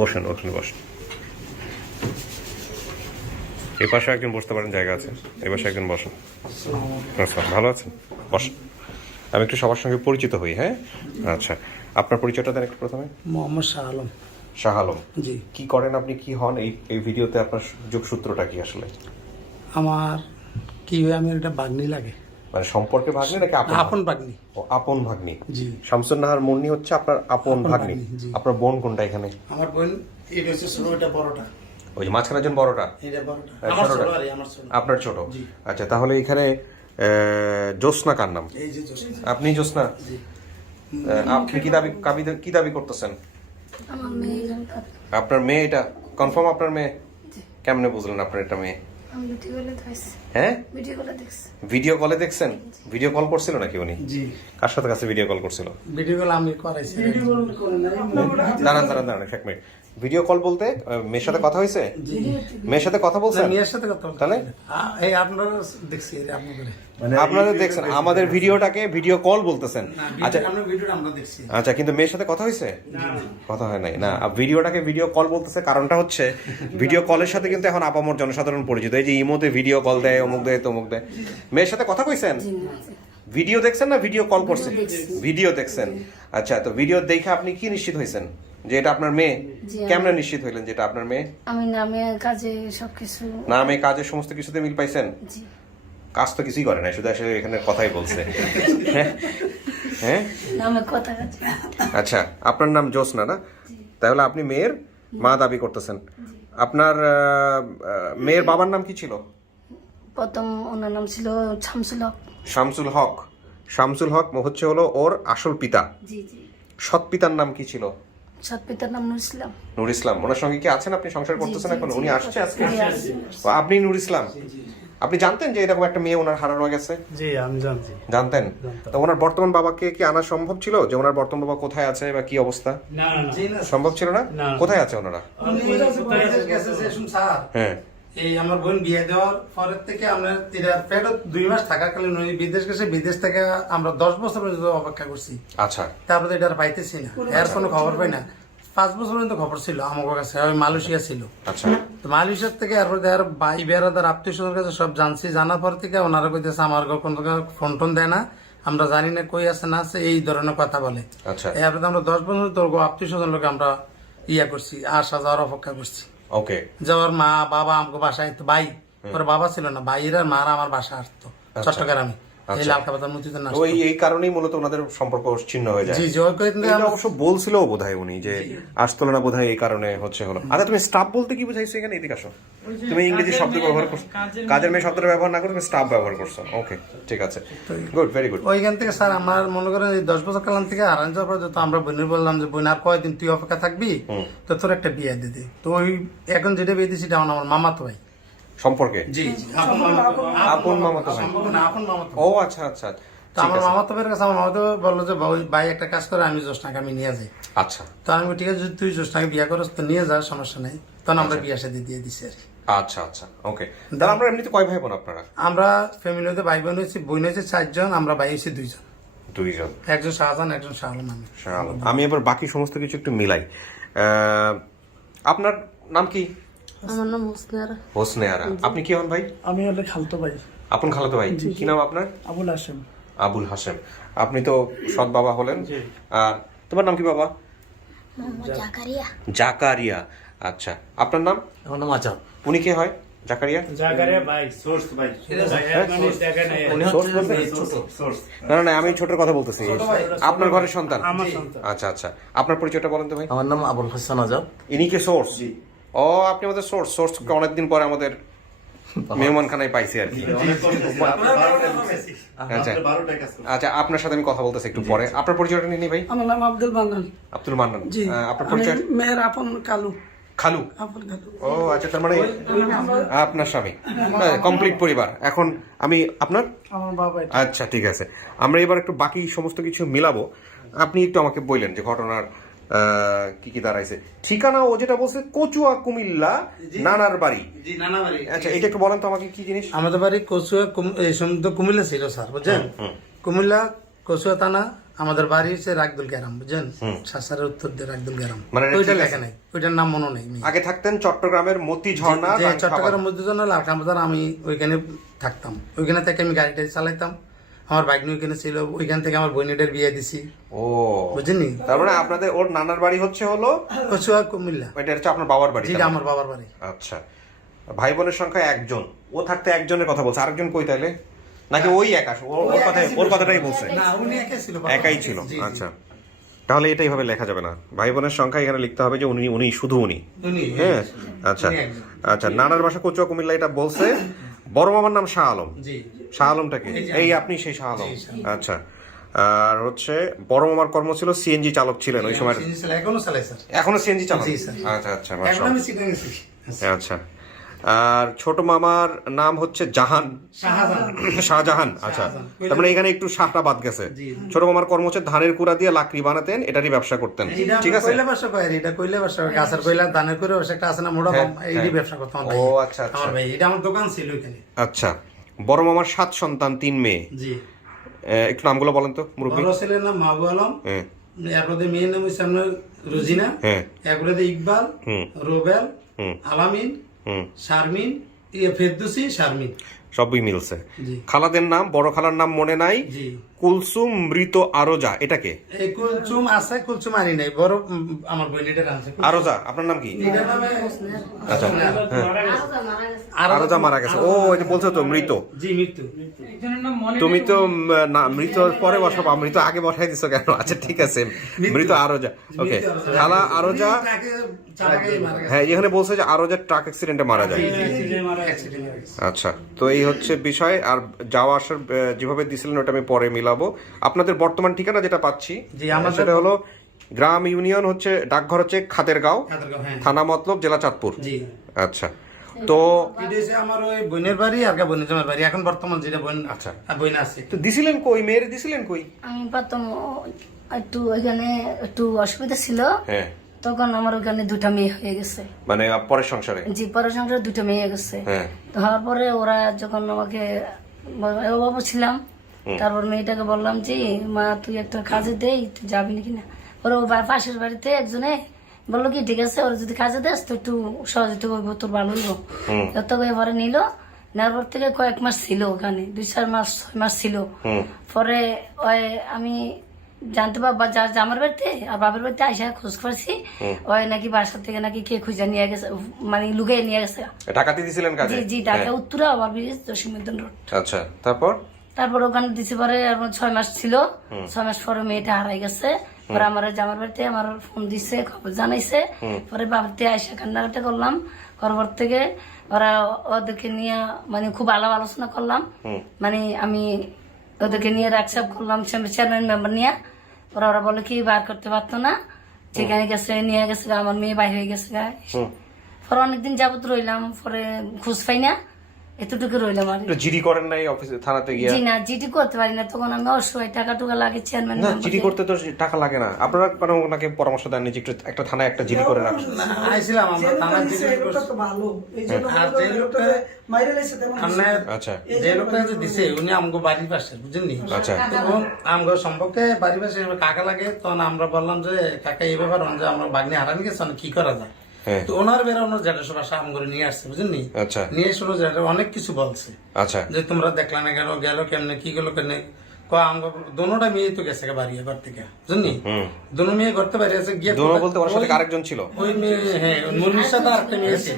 বসেন, ওখানে বসেন। এই পাশে একজন বসতে পারেন, জায়গা আছে। এই পাশে একজন বসেন। আচ্ছা, ভালো আছেন? বসেন। আমি একটু সবার সঙ্গে পরিচিত হই। হ্যাঁ, আচ্ছা, আপনার পরিচয়টা দেন একটু প্রথমে। মোহাম্মদ শাহ আলম। শাহ আলম। জি। কি করেন আপনি, কি হন এই ভিডিওতে? আপনার যোগসূত্রটা কি আসলে? আমার কি হয়, আমি একটা বাগনি লাগে, মানে সম্পর্কে ভাগ্নি নাকি আপন বাগনি। ও, আপন ভাগ্নি। জি। শামসুন নাহার মুন্নি হচ্ছে আপনার আপন ভাগ্নি। ভাগ্নি, জি। আপনার বোন কোনটা এখানে? আমার বোন এটা হচ্ছে ছোট, এটা বড়টা, ওই যে মাঝখানের জন বড়টা, এটা বড়টা, আর আমার ছোট, ছোটটা? আর আমার ছোট। আপনার ছোট। জি। আচ্ছা, তাহলে এখানে জ্যোৎস্না কার নাম? এই যে জোসনা। আপনি জ্যোৎস্না? জি। আপনি কি দাবি করতেছেন? আমার মেয়ে আপনার মেয়ে? এটা কনফার্ম আপনার মেয়ে? কেমনে বুঝলেন আপনার এটা মেয়ে? আমি ভিডিও কলে দেখছি, হ্যাঁ, ভিডিও কলে দেখছি। ভিডিও কলে দেখছেন? ভিডিও কল করছিল নাকি উনি? জি, কার সাথে কাছে ভিডিও কল করছিল? ভিডিও কল আমি করাইছি। দাঁড়ান এক মিনিট। ভিডিও কল বলতে মেয়ের সাথে কথা হয়েছে? জি। মেয়ের সাথে কথা বলছেন? মেয়ের সাথে কথা বলতে। তাহলে? এই আপনারা দেখছি, এটা আপনাদের আপনাদের দেখছেন, আমাদের ভিডিওটাকে ভিডিও কল বলতেছেন। আচ্ছা আপনার ভিডিওটা আমরা দেখছি। আচ্ছা, কিন্তু মেয়ের সাথে কথা হয়েছে? কথা হয় নাই না। ভিডিওটাকে ভিডিও কল বলতেছে, কারণটা হচ্ছে ভিডিও কলের সাথে কিন্তু এখন আপামর জনসাধারণ পরিচিত। এই যে ইমোতে ভিডিও কল দেয়, অমুক দেয়, তমুক দেয়। মেয়ের সাথে কথা কইছেন? ভিডিও দেখছেন না ভিডিও কল করছেন? ভিডিও দেখছেন। আচ্ছা, তো ভিডিও দেখে আপনি কি নিশ্চিত হয়েছেন যে এটা আপনার মেয়ে? কেমনে নিশ্চিত হইলেন যেটা আপনার মেয়ে? আমি নামে কাজে সবকিছু। না, মেয়ে কাজের সমস্ত কিছুতে মিল পাইছেন? জি। কাজ তো কিছুই করে না, শুধু আসলে এখানে কথাই বলছে। হ্যাঁ, নামে কথা কাজে। আচ্ছা, আপনার নাম জ্যোৎস্না না? তাহলে আপনি মেয়ের মা দাবি করতেছেন। আপনার মেয়ের বাবার নাম কি ছিল? প্রথম ওনার নাম ছিল শামসুল হক। শামসুল হক। শামসুল হক হচ্ছে হলো ওর আসল পিতা। জি জি। সৎ পিতার নাম কি ছিল? সৎ পিতার নাম নুর ইসলাম। নূর ইসলাম। ওনার সঙ্গে কি আছেন? আপনি সংসার করতেছেন এখন? উনি আসছে আজকে? জি, আসছে। ও, আপনি নূর ইসলাম। আপনি জানতেন যে এরকম একটা মেয়ে ওনার হারানো গেছে? জি আমি জানছি। জানতেন? তো ওনার বর্তমান বাবাকে কি আনা সম্ভব ছিল? যে ওনার বর্তমান বাবা কোথায় আছে বা কি অবস্থা? না না সম্ভব ছিল না? কোথায় আছে ওনারা? হ্যাঁ। এই আমার বোন বিয়ে দেওয়ার পরের থেকে আমরা পেট 2 মাস থাকাকালীন উনি বিদেশ গেছে, বিদেশ থেকে আমরা 10 বছর পর্যন্ত অপেক্ষা করছি। আচ্ছা। তারপরে এটা আর পাইতেছি না, এর কোনো খবর পাই না। 5 বছর পর্যন্ত খবর ছিল আমার কাছে, ওই মালয়েশিয়া ছিল। আচ্ছা। তো মালয়েশিয়ার থেকে এরপর আর ভাই বেড়াদার আত্মীয় স্বজনের কাছে সব জানছি, জানার পর থেকে ওনারা কইতেছে আমার কোনো ফোন টোন দেয় না, আমরা জানি না কই আছে না আছে, এই ধরনের কথা বলে। আচ্ছা। এরপরে আমরা 10 বছর তোর আত্মীয় স্বজন লোক আমরা ইয়া করছি, আসা যাওয়ার অপেক্ষা করছি। ওকে। যে ওর মা বাবা আমাকে বাসায় তো ভাই, ওর বাবা ছিল না, ভাইয়ের আর মারা আমার বাসা আসতো চট্টগ্রামে, এই লালকাবাতার মসজিদে না। তো এই কারণেই মূলত ওনাদের সম্পর্ক ছিন্ন হয়ে যায়। জি জি, ওই কয়েকদিন এটা অবশ্য বলছিল বোধহয় উনি যে আসতো না বোধহয় এই কারণে হচ্ছে হলো। আচ্ছা, তুমি স্টাফ বলতে কি বুঝাইছো এখানে? এদিকে আসো। তুমি ইংরেজি শব্দ ব্যবহার করছো, কাজের মেয়ে শব্দটা ব্যবহার না করে তুমি স্টাফ ব্যবহার করছো। ওকে, ঠিক আছে, গুড, ভেরি গুড। ওইখান থেকে স্যার আমার মনে করেন এই 10 বছর কালাম থেকে হারান যাওয়ার পর যত আমরা বোনের বললাম যে বোন আর কয়দিন তুই অপেক্ষা থাকবি, তো তোর একটা বিয়ে দিয়ে দে। তো ওই এখন যেটা বিয়ে দিয়েছি এটা আমার মামাতো ভাই সম্পর্কে? জি জি, আপন মামাতো ভাই। আপন মামাতো। ও আচ্ছা আচ্ছা। তো আমার মামাতো ভাইয়ের কাছে আমার মামাতো বললো যে ভাই একটা কাজ করে, আমি জোসনাকে আমি নিয়ে যাই। আচ্ছা। তো আমি বলি, ঠিক আছে তুই জোসনাকে বিয়ে করস তো নিয়ে যা, সমস্যা নেই। তখন আমরা বিয়ে সাথে দিয়ে দিছি আর কি। আচ্ছা আচ্ছা, ওকে। তাহলে আমরা এমনিতে কয় ভাই বোন আপনারা? আমরা ফ্যামিলিতে ভাই বোন হয়েছি, বোন হয়েছে 4 জন, আমরা ভাই হয়েছি 2 জন। 2 জন। একজন শাহজাহান, একজন শাহরুন। আমি এবার বাকি সমস্ত কিছু একটু মিলাই। আপনার নাম কি? আমার নাম হোসনারা। হোসনে আরা। আপনি কি হন ভাই? আমি হলে খালতো ভাই। আপন খালাতো ভাই। কি নাম আপনার? আবুল হাশেম। আবুল হাশেম। আপনি তো সৎ বাবা হলেন। তোমার নাম কি বাবা? জাকারিয়া। জাকারিয়া। আচ্ছা, আপনার নাম? আমার নাম আজাদ। উনি কে হয়? জাকারিয়া? জাকারিয়া ভাই, সোর্স ভাই। না না, আমি ছোটর কথা বলতেছি। আপনার ঘরের সন্তান? আমার সন্তান। আচ্ছা আচ্ছা, আপনার পরিচয়টা বলেন তো ভাই। আমার নাম আবুল হাসান আজাদ। ইনি কে সোর্স? ও, আপনি আমাদের সোর্স অনেকদিন পরে আমাদের মেহমানখানায় পাইছি আর কি। আচ্ছা আচ্ছা, আপনার সাথে আমি কথা বলতেছি একটু পরে। আপনার পরিচয়টা নিয়ে ভাই। আমার নাম আব্দুল মান্নান। আব্দুল মান্নান। জি। আপনার পরিচয়? মেয়ের আপন কালু। খালু। আপন কালু। ও আচ্ছা, তার মানে আপনার স্বামী, কমপ্লিট পরিবার। এখন আমি আপনার? আমার বাবা। আচ্ছা, ঠিক আছে, আমরা এবার একটু বাকি সমস্ত কিছু মিলাবো। আপনি একটু আমাকে বললেন যে ঘটনার কি কি দাঁড়াইছে। ঠিকানা ও যেটা বলছে কচুয়া কুমিল্লা, নানার বাড়ি। জি, নানা বাড়ি। আচ্ছা, এটা একটু বলেন তো আমাকে, কি জিনিস? আমাদের বাড়ি কচুয়া, এই সমুদ্র কুমিল্লা ছিল স্যার, বুঝছেন? কুমিল্লা কচুয়া থানা, আমাদের বাড়ি হচ্ছে রাগদুল গ্রাম, বুঝছেন? সাসারের উত্তর দিয়ে রাগদুল গ্রাম। মানে ওইটা লেখা নাই, ওইটার নাম মনে নেই। আগে থাকতেন চট্টগ্রামের মতি ঝর্ণা, যে চট্টগ্রাম মধ্যে জন্য লালকামবাজার, আমি ওইখানে থাকতাম। ওইখানে থেকে আমি গাড়িটা চালাইতাম, আমার বাইক নিয়ে ওইখানে ছিল। ওইখান থেকে আমার বোনেদের বিয়ে দিছি। ও, বুঝলি? তার মানে আপনাদের ওর নানার বাড়ি হচ্ছে হলো কচুয়া কুমিল্লা। এটা হচ্ছে আপনার বাবার বাড়ি? যেটা আমার বাবার বাড়ি। আচ্ছা, ভাই বোনের সংখ্যা 1 জন। ও থাকতে 1 জনের কথা বলছে, আরেকজন কই তাইলে? নাকি ওই একা? ওর কথাটাই বলছে? না, উনি একাই ছিল। একাই ছিল। আচ্ছা, তাহলে এটা এইভাবে লেখা যাবে না। ভাই বোনের সংখ্যা এখানে লিখতে হবে যে উনি শুধু উনি। হ্যাঁ, আচ্ছা আচ্ছা। নানার বাসা কচুয়া কুমিল্লা, এটা বলছে। বড় মামার নাম শাহ আলম। জি। শাহ আলমটাকে এই আপনি সেই শাহ আলম? আচ্ছা। আর হচ্ছে বড় মামার কর্ম ছিল সিএনজি চালক ছিলেন ওই সময়। এখনো চালাই স্যার। এখনো সিএনজি চালক? জি স্যার। আচ্ছা আচ্ছা, এখন আমি সিটে গেছি। আচ্ছা। আর ছোট মামার নাম হচ্ছে জাহান, শাহজাহান। আচ্ছা, তার মানে এখানে একটু শাহটা বাদ গেছে। ছোট মামার কর্ম হচ্ছে ধানের কুড়া দিয়ে লাকড়ি বানাতেন, এটারই ব্যবসা করতেন। ঠিক আছে। কইলা ব্যবসা করে, এটা কইলা ব্যবসা করে, গাছের কইলা ধানের করে ব্যবসা একটা আছে না, মোটা এইটি ব্যবসা করতাম। ও আচ্ছা আচ্ছা। আমার ভাই, এটা আমার দোকান ছিল এখানে। আচ্ছা, বড় মামার 7 সন্তান 3 মেয়ে। জি। একটু নামগুলো বলেন তো মুরব্বী। বড় ছেলের নাম মাহবুব আলম, হ্যাঁ। এরপরে মেয়ের নাম হচ্ছে আপনার রুজিনা, হ্যাঁ। এরপরে ইকবাল, রোবেল, আলামিন, শারমিন, ফেরদৌসি, শারমিন। সবই মিলছে। জি। খালাদের নাম, বড় খালার নাম মনে নাই, জি। কুলসুম মৃত আরোজা, এটাকে এই কুলচুম আছে, কুলচুম আনি নাই, বড় আমার বোনেটা আনছে। আরোজা আপনার নাম কি? এটার নামে আচ্ছা, আরোজা মারা গেছে। ও ওই যে বলছো তো মৃত, জি মৃত্যু। তুমি তো না মৃত পরে বসাবো, মৃত আগে বসাই দিছো কেন? আচ্ছা ঠিক আছে, মৃত আরোজা। ওকে, খালা আরোজা। তাকে চালাকেই মারা গেছে। হ্যাঁ, এখানে বলছে যে আরোজা ট্রাক অ্যাক্সিডেন্টে মারা যায়। অ্যাক্সিডেন্ট হয়ে গেছে। আচ্ছা, তো এই হচ্ছে বিষয়। আর যাওয়া আসার যেভাবে দিছিলেন ওটা আমি পরে মিলাবো। আপনাদের বর্তমান ঠিকানা যেটা পাচ্ছি, জি, আমাদের- সেটা হলো গ্রাম ইউনিয়ন হচ্ছে, ডাকঘর হচ্ছে খাতেরগাঁও, খাতেরগাঁও, হ্যাঁ। থানা মতলব, জেলা চাঁদপুর। জি, আচ্ছা, তো এটা হচ্ছে আমার ওই বোনের বাড়ি আর বোনের জামার বাড়ি। এখন বর্তমান যেটা বোন, আচ্ছা। বোন আছে। তো দিছিলেন কই, মেয়ের দিছিলেন কই? আমি প্রথম একটু ওইখানে একটু অসুবিধা ছিল, হ্যাঁ, তখন আমার ওখানে 2টা মেয়ে হয়ে গেছে। মানে পরের সংসারে। জি, পরের সংসারে 2টা মেয়ে হয়ে গেছে। হ্যাঁ, তো হওয়ার পরে ওরা যখন আমাকে অভাব ছিলাম, তারপর মেয়েটাকে বললাম যে মা তুই একটা কাজে দেই, তুই যাবি নাকি না? ওরা পাশের বাড়িতে একজনে বললো কি ঠিক আছে, ওরা যদি কাজে দেস তো একটু সহযোগিতা করবো, তোর ভালো হইব। যত এবারে নিল, নেওয়ার পর থেকে কয়েক মাস ছিল ওখানে, 2-4 মাস 6 মাস ছিল। পরে ওই আমি জানতে পারবো জামার বাড়িতে আর বাবার বাড়িতে আইসা খোঁজ করছি, ওই নাকি বাসা থেকে নাকি কে খুঁজে নিয়ে গেছে, মানে লুকিয়ে নিয়ে গেছে। টাকাতে দিছিলেন কাজে? জি জি, Dhaka Uttara over bridge, Jasimuddin road. আচ্ছা, তারপর তারপর ওখানে দিছি পরে 6 মাস ছিল। 6 মাস পরে মেয়েটা হারাই গেছে। পরে আমার জামার বাড়িতে আমার ফোন দিছে, খবর জানাইছে। পরে বাবাতে আইসা কান্নাকাটা করলাম। পরবর থেকে ওরা ওদেরকে নিয়ে মানে খুব আলাপ আলোচনা করলাম, মানে আমি ওদেরকে নিয়ে রাকসাপ করলাম চেয়ারম্যান মেম্বার নিয়ে। ওরা বলে কি বার করতে পারতো না, যেখানে গেছে নিয়ে গেছে, আমার মেয়ে বাইরে হয়ে গেছে। পরে অনেকদিন যাবত রইলাম, পরে খোঁজ পাই না, এতটুকু রইলাম আর। একটু জিডি করেন নাই অফিসে, থানাতে গিয়া? জি না, জিডি করতে পারি না, তখন আমি অসহায়, টাকা টুকা লাগে চেয়ারম্যান। না, জিডি করতে তো টাকা লাগে না। আপনারা কোনো ওনাকে পরামর্শ দেননি যে একটু একটা থানায় একটা জিডি করে রাখুন? না, আইছিলাম আমরা থানায় জিডি এই লোকটা তো ভালো, এই জন্য আর যে লোকটা মাইরে লাইছে তেমন সামনে আচ্ছা, যে লোকটা যে দিছে উনি আমগো বাড়ির পাশে, বুঝেননি? আচ্ছা। তখন আমগো সম্পর্কে বাড়ির পাশে কাকা লাগে, তখন আমরা বললাম যে কাকা এই ব্যাপার যে আমরা বাগনি হারান গেছে, কি করা যায়? হ্যাঁ। তো ওনার বেরোনো জেঠের বাসা আমগরে নিয়ে আসছে, বুঝেননি? আচ্ছা, নিয়ে শুনো জেঠে অনেক কিছু বলছে আচ্ছা, যে তোমরা দেখলা না গেল গেল কেমনে কি গেল কেমনে। আমগো দোনোটা মেয়ে তো গেছে বাড়ি ঘর থেকে, বুঝলি? দোনো মেয়ে ঘরতে বাইরে আছে গিয়ে দোনো বলতে ওর সাথে আরেকজন ছিল? ওই মেয়ে, হ্যাঁ, মুন্নির সাথে আরেকটা মেয়ে ছিল।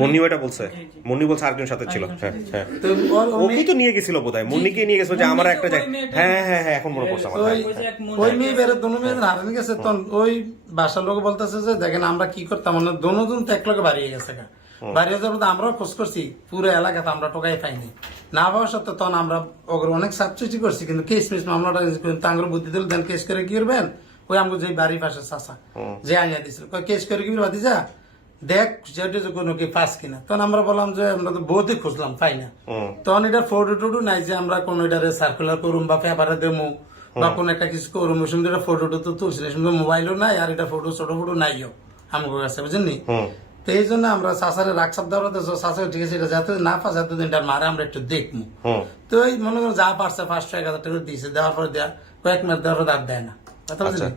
মুন্নি ওটা বলছে, মুন্নি বলছে আরেকজন সাথে ছিল। হ্যাঁ, হ্যাঁ, তো ওকেই তো নিয়ে গেছিল বোধহয়, মুন্নিকে নিয়ে গেছিল যে আমার একটা হ্যাঁ হ্যাঁ হ্যাঁ, এখন মনে পড়ছে আমার। ওই মেয়ে বেরো দোনো মেয়ে হারানি গেছে, তখন ওই বাসার লোক বলতেছে যে দেখেন আমরা কি করতাম, মানে দোনো জন তো এক লোকে বাড়িয়ে গেছে। বাড়িয়ে যাওয়ার পর আমরাও খোঁজ করছি পুরো এলাকাতে, আমরা টোকাই পাইনি। না পাওয়া সত্ত্বেও তখন আমরা ওগুলো অনেক সাবসিডি করছি, কিন্তু কেস মিস মামলাটা তাঙ্গুর বুদ্ধি দিল, দেন কেস করে কি করবেন? ওই আমাকে যে বাড়ির পাশে চাষা যে আনিয়া দিছিল, কেস করে কি বাদি যা দেখ যেটা যে কোনো কি পাস কিনা। তখন আমরা বললাম যে আমরা তো বহুতে খুঁজলাম পাই না। তখন এটা ফটো টুটু নাই যে আমরা কোন এটারে সার্কুলার করুম বা পেপারে দেবো বা কোন একটা কিছু করুম, শুনতে এটা ফটো তো তুলছি না, শুনতে মোবাইলও নাই, আর এটা ফটো ছোট ফটো নাইও আমাকে কাছে, বুঝলি? তো এই জন্য আমরা চাষারে রাখসাপ দেওয়ার চাষা ঠিক আছে, এটা যাতে না পাস এতদিন মারে আমরা একটু দেখবো। তো এই মনে করো যা পারছে 500-1000 টাকা দিয়েছে, দেওয়ার পরে দেওয়া কয়েক মাস দেওয়ার পর আর দেয় না, কথা বুঝলি?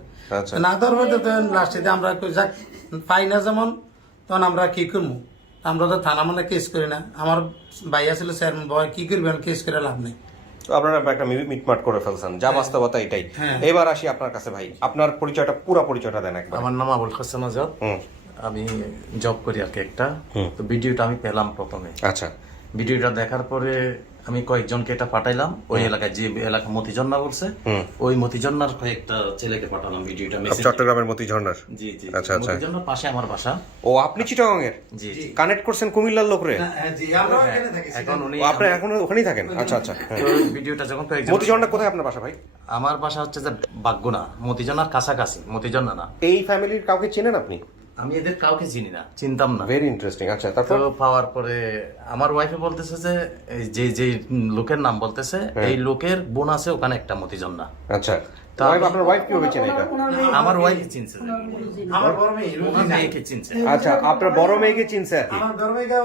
না দেওয়ার পরে তো লাস্টে আমরা যাক পাই না যেমন, তখন আমরা কি করবো? আমরা তো থানা মানে কেস করি না, আমার ভাইয়া ছিল চেয়ারম্যান, ভয় কি করবেন, কেস করে লাভ নেই। আপনারা একটা মিটমাট করে ফেলছেন, যা বাস্তবতা এটাই। এবার আসি আপনার কাছে ভাই, আপনার পরিচয়টা, পুরো পরিচয়টা দেন একবার। আমার নাম আবুল হাসান আজাদ, আমি জব করি আর কি একটা। তো ভিডিওটা আমি পেলাম প্রথমে। আচ্ছা, ভিডিওটা দেখার পরে আমি কয়েকজনকে এটা পাঠাইলাম, ওই এলাকায় যে এলাকা মতিঝর্ণা বলছে, ওই মতিঝর্ণার কয়েকটা ছেলেকে পাঠালাম ভিডিওটা। চট্টগ্রামের মতিঝর্ণার? জি জি, আচ্ছা আচ্ছা, মতিঝর্ণার পাশে আমার বাসা। ও আপনি চিটাগাং এর? জি জি, কানেক্ট করছেন কুমিল্লার লোকরে? এখন উনি আপনি এখন ওখানেই থাকেন? আচ্ছা আচ্ছা, ভিডিওটা যখন কয়েকজন। মতিঝর্ণা কোথায় আপনার বাসা ভাই? আমার বাসা হচ্ছে যে বাগগুনা, মতিঝর্ণার কাছাকাছি, মতিঝর্ণা না। এই ফ্যামিলির কাউকে চেনেন আপনি? আমি এদের কাউকে চিনি না, চিনতাম না। Very interesting. আচ্ছা, তো তারপর? পাওয়ার পরে আমার ওয়াইফে বলতেছে যে যে যে লোকের নাম বলতেছে, এই লোকের বোন আছে ওখানে একটা মতিঝর্ণা। আচ্ছা, আপনার ওয়াইফ কিভাবে চেনে এটা? আমার ওয়াইফ চিনছে, আমার বড় মেয়ে ওনার মেয়েকে চিনছে। আচ্ছা, আপনার বড় মেয়েকে চিনছে আর কি? আমার বড় মেয়েকে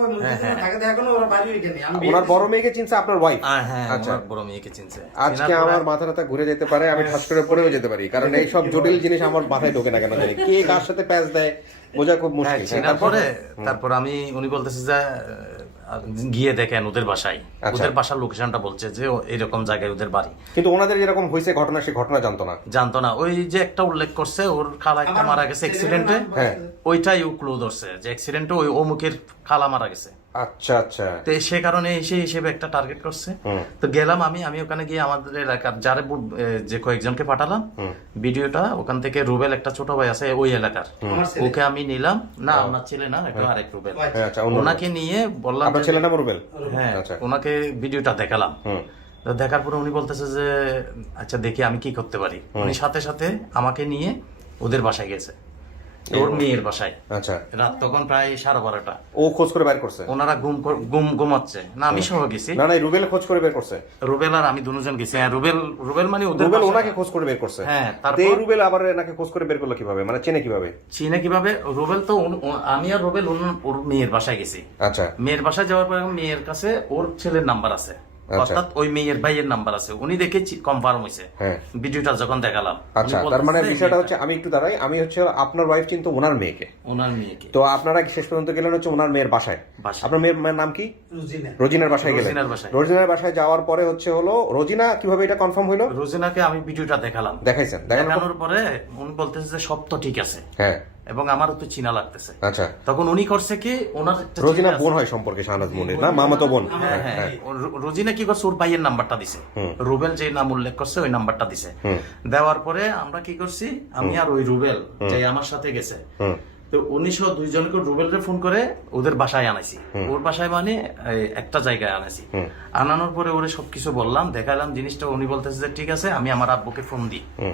থাকে এখনো ওরা বাড়ি ওইখানে, আমি ওনার বড় মেয়েকে চিনছে আপনার ওয়াইফ? হ্যাঁ, আচ্ছা, ওনার বড় মেয়েকে চিনছে। আজকে আমার মাথা টাথা ঘুরে যেতে পারে, আমি ঠাস করে পড়েও যেতে পারি, কারণ এই সব জটিল জিনিস আমার মাথায় ঢোকে না কেন জানি, কে কার সাথে প্যাচ দেয় বোঝা খুব মুশকিল। তারপর আমি উনি বলতেছে যে গিয়ে দেখেন ওদের বাসায়, আচ্ছা। ওদের বাসার লোকেশনটা বলছে যে এরকম জায়গায় ওদের বাড়ি। কিন্তু ওনাদের যেরকম হয়েছে ঘটনা, সেই ঘটনা জানতো না। জানতো না, ওই যে একটা উল্লেখ করছে ওর খালা একটা মারা গেছে অ্যাক্সিডেন্টে, হ্যাঁ। ওইটাই ও ক্লু ধরছে যে অ্যাক্সিডেন্টে ওই অমুকের খালা মারা গেছে। আচ্ছা আচ্ছা। তো সে কারণে সেই হিসেবে একটা টার্গেট করছে। তো গেলাম আমি ওখানে গিয়ে আমাদের এলাকার যারে যে কয়েকজনকে পাঠালাম ভিডিওটা, ওখান থেকে রুবেল একটা ছোট ভাই আছে ওই এলাকার, ওকে আমি নিলাম। না আমার ছেলে না, এটা আরেক রুবেল। হ্যাঁ, আচ্ছা, অন্য ওনাকে নিয়ে বললাম আপনার যে- ছেলে নাম রুবেল? হ্যাঁ, আচ্ছা। ওনাকে ভিডিওটা দেখালাম। তো দেখার পরে উনি বলতেছে যে আচ্ছা দেখি আমি কি করতে পারি। উনি সাথে সাথে আমাকে নিয়ে ওদের বাসায় গেছে, ওর মেয়ের বাসায়। আচ্ছা। রাত তখন প্রায় 12:30। ও খোঁজ করে বের করছে? ওনারা ঘুমাচ্ছে না, আমি সহ গেছি। না না, রুবেল খোঁজ করে বের করছে? রুবেল আর আমি দুজন গেছি। হ্যাঁ, রুবেল মানে ওদের রুবেল বাসায়। ওনাকে খোঁজ করে বের করছে? হ্যাঁ, তারপর- তো এই রুবেল আবার এনাকে খোঁজ করে বের করলো কিভাবে, মানে চেনে কিভাবে? চীনে কিভাবে? রুবেল তো আমি আর রুবেল ওর মেয়ের বাসায় গেছি। আচ্ছা। মেয়ের বাসায় যাওয়ার পরে মেয়ের কাছে ওর ছেলের নাম্বার আছে, আচ্ছা। অর্থাৎ ওই মেয়ের ভাইয়ের নাম্বার আছে। উনি দেখে কনফার্ম হয়েছে হ্যাঁ। ভিডিওটা যখন দেখালাম। আচ্ছা, উনি তার মানে বলতেছে বিষয়টা মেয়েটা- হচ্ছে, আমি একটু দাঁড়াই, আমি হচ্ছে আপনার ওয়াইফ চিনতো ওনার মেয়েকে, ওনার মেয়েকে। তো আপনারা শেষ পর্যন্ত গেলেন হচ্ছে ওনার মেয়ের বাসায়। বাসায়। আপনার মেয়ের নাম কি? রুজিনা। রোজিনার বাসায় গেলেন। রোজিনার বাসায়। রোজিনার বাসায় যাওয়ার পরে হচ্ছে হলো, রোজিনা কিভাবে এটা কনফার্ম হইলো? রোজিনাকে আমি ভিডিওটা দেখালাম। দেখাইছেন? দেখানোর পরে উনি বলতেছে যে সব তো ঠিক আছে, হ্যাঁ। এবং আমারও তো চিনা লাগতেছে। আচ্ছা। তখন উনি করছে কি, ওনার একটা রোজিনা ছেলে বোন আছে। হয় সম্পর্কে শাহনাজ মুনির না, মামাতো বোন? হ্যাঁ, হ্যাঁ। রোজিনা কি করছে, ওর ভাইয়ের নাম্বারটা দিছে। রুবেল যে নাম উল্লেখ করছে ওই নাম্বারটা দিছে। দেওয়ার পরে আমরা কি করছি, আমি আর ওই রুবেল যে আমার সাথে গেছে, তো 1902 রুবেলরে ফোন করে ওদের বাসায় আনাইছি। ওর বাসায় মানে একটা জায়গায় আনাইছি। আনানোর পরে ওরে সবকিছু বললাম, দেখালাম জিনিসটা। উনি বলতেছে যে ঠিক আছে, আমি আমার আব্বুকে ফোন দিই।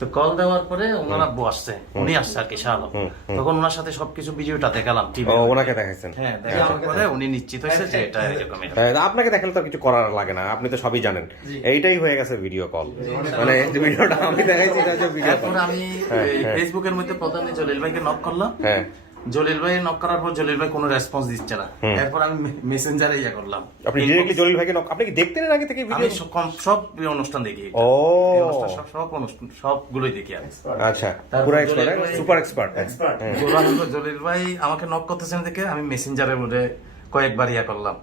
তো কল দেওয়ার পরে ওনার আব্বু আসছে, উনি আসছে আর কি, শাহ আলম। তখন ওনার সাথে সবকিছু ভিডিওটা দেখালাম টিভি। ও, ওনাকে দেখাইছেন? হ্যাঁ, দেখানোর পরে উনি নিশ্চিত হয়েছে যে এটা এরকম এরকম। হ্যাঁ, আপনাকে দেখালে তো আর কিছু করার লাগে না, আপনি তো সবই জানেন। এইটাই হয়ে গেছে ভিডিও কল, মানে যে ভিডিওটা আমি দেখাইছি এটা হচ্ছে ভিডিও কল। এরপর আমি ফেসবুকের মধ্যে প্রথমে জলিল ভাইকে নক করলাম। হ্যাঁ। জলিল ভাই নক করার পর জলিল ভাই কোনো রেসপন্স দিচ্ছে না। এরপর আমি মেসেঞ্জারে ইয়া করলাম। আপনি ডিরেক্টলি জলিল ভাইকে আপনি কি দেখতেন এর আগে থেকে আমি ভিডিও? সব অনুষ্ঠান দেখি। ও, এই অনুষ্ঠান সব অনুষ্ঠান সবগুলোই দেখি আমি। আচ্ছা, তারপর পুরো জলিল এক্সপার্ট, ভাই- সুপার এক্সপার্ট। জলিল ভাই আমাকে নক করতেছেন দেখে আমি মেসেঞ্জারের মধ্যে কয়েকবার ইয়া করলাম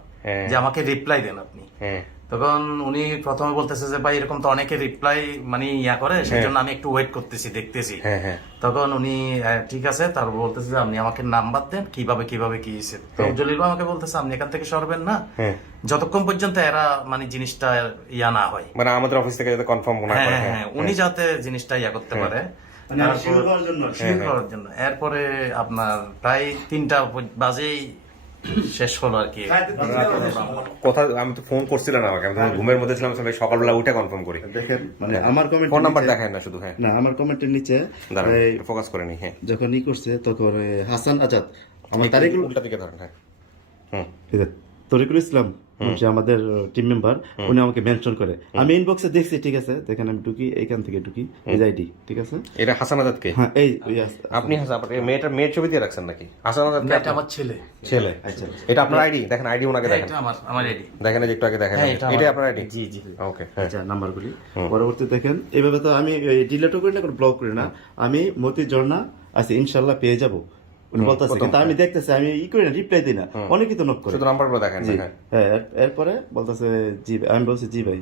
যে আমাকে রিপ্লাই দেন আপনি। হ্যাঁ। তখন উনি প্রথমে বলতেছে যে ভাই এরকম তো অনেকে রিপ্লাই মানে ইয়া করে, সেই জন্য আমি একটু ওয়েট করতেছি, দেখতেছি। হ্যাঁ, হ্যাঁ। তখন উনি ঠিক আছে, তারপর বলতেছে যে আপনি আমাকে নাম্বার দেন, কিভাবে কি হয়েছে। তো জলিল ভাই আমাকে বলতেছে আপনি এখান থেকে সরবেন না যতক্ষণ পর্যন্ত এরা মানে জিনিসটা ইয়া না হয়, মানে আমাদের অফিস থেকে যাতে কনফার্ম না করে। হ্যাঁ, উনি যাতে জিনিসটা ইয়া করতে পারে, শিওর করার জন্য। এরপরে আপনার প্রায় 3টা বাজেই শেষ হলো আর কি। কথা, আমি তো ফোন করছিলাম আমাকে, আমি তখন ঘুমের মধ্যে ছিলাম, সকালবেলা উঠে কনফার্ম করি। দেখেন মানে আমার কমেন্ট ফোন নাম্বার দেখায় না শুধু। হ্যাঁ, না, আমার কমেন্টের নিচে ফোকাস করে নি। হ্যাঁ, যখন ই করছে তখন হাসান আজাদ আমার তারিকুল উল্টা দিকে ধরেন। হ্যাঁ, ঠিক আছে, তরিকুল ইসলাম যে আমাদের টিম মেম্বার, উনি আমাকে মেনশন করে। আমি ইনবক্সে দেখছি, ঠিক আছে, দেখেন আমি ঢুকি, এইখান থেকে ঢুকি, এই আইডি, ঠিক আছে। এটা হাসান আজাদ কে? হ্যাঁ, এই আপনি মেয়ের ছবি দিয়ে রাখছেন নাকি? হাসান আজাদ কে? এটা আমার ছেলে। ছেলে? আচ্ছা, এটা আপনার আইডি? দেখেন আইডি ওনাকে দেখেন, এটা আমার আইডি দেখেন এই যে একটু আগে দেখেন, এটা আপনার আইডি? জি জি। ওকে। আচ্ছা, নাম্বারগুলি পরবর্তী দেখেন। এইভাবে তো আমি ডিলেটও করি না, কোনো ব্লক করি না, আমি মতি ঝর্ণা আছে ইনশাল্লাহ পেয়ে যাবো উনি বলতেছে, কিন্তু আমি দেখতেছি, আমি ই করি না, রিপ্লাই দিই না, অনেকেই তো নক করে, শুধু নাম্বারগুলো দেখেন। হ্যাঁ, এরপরে বলতেছে জি, আমি বলছি জি ভাই,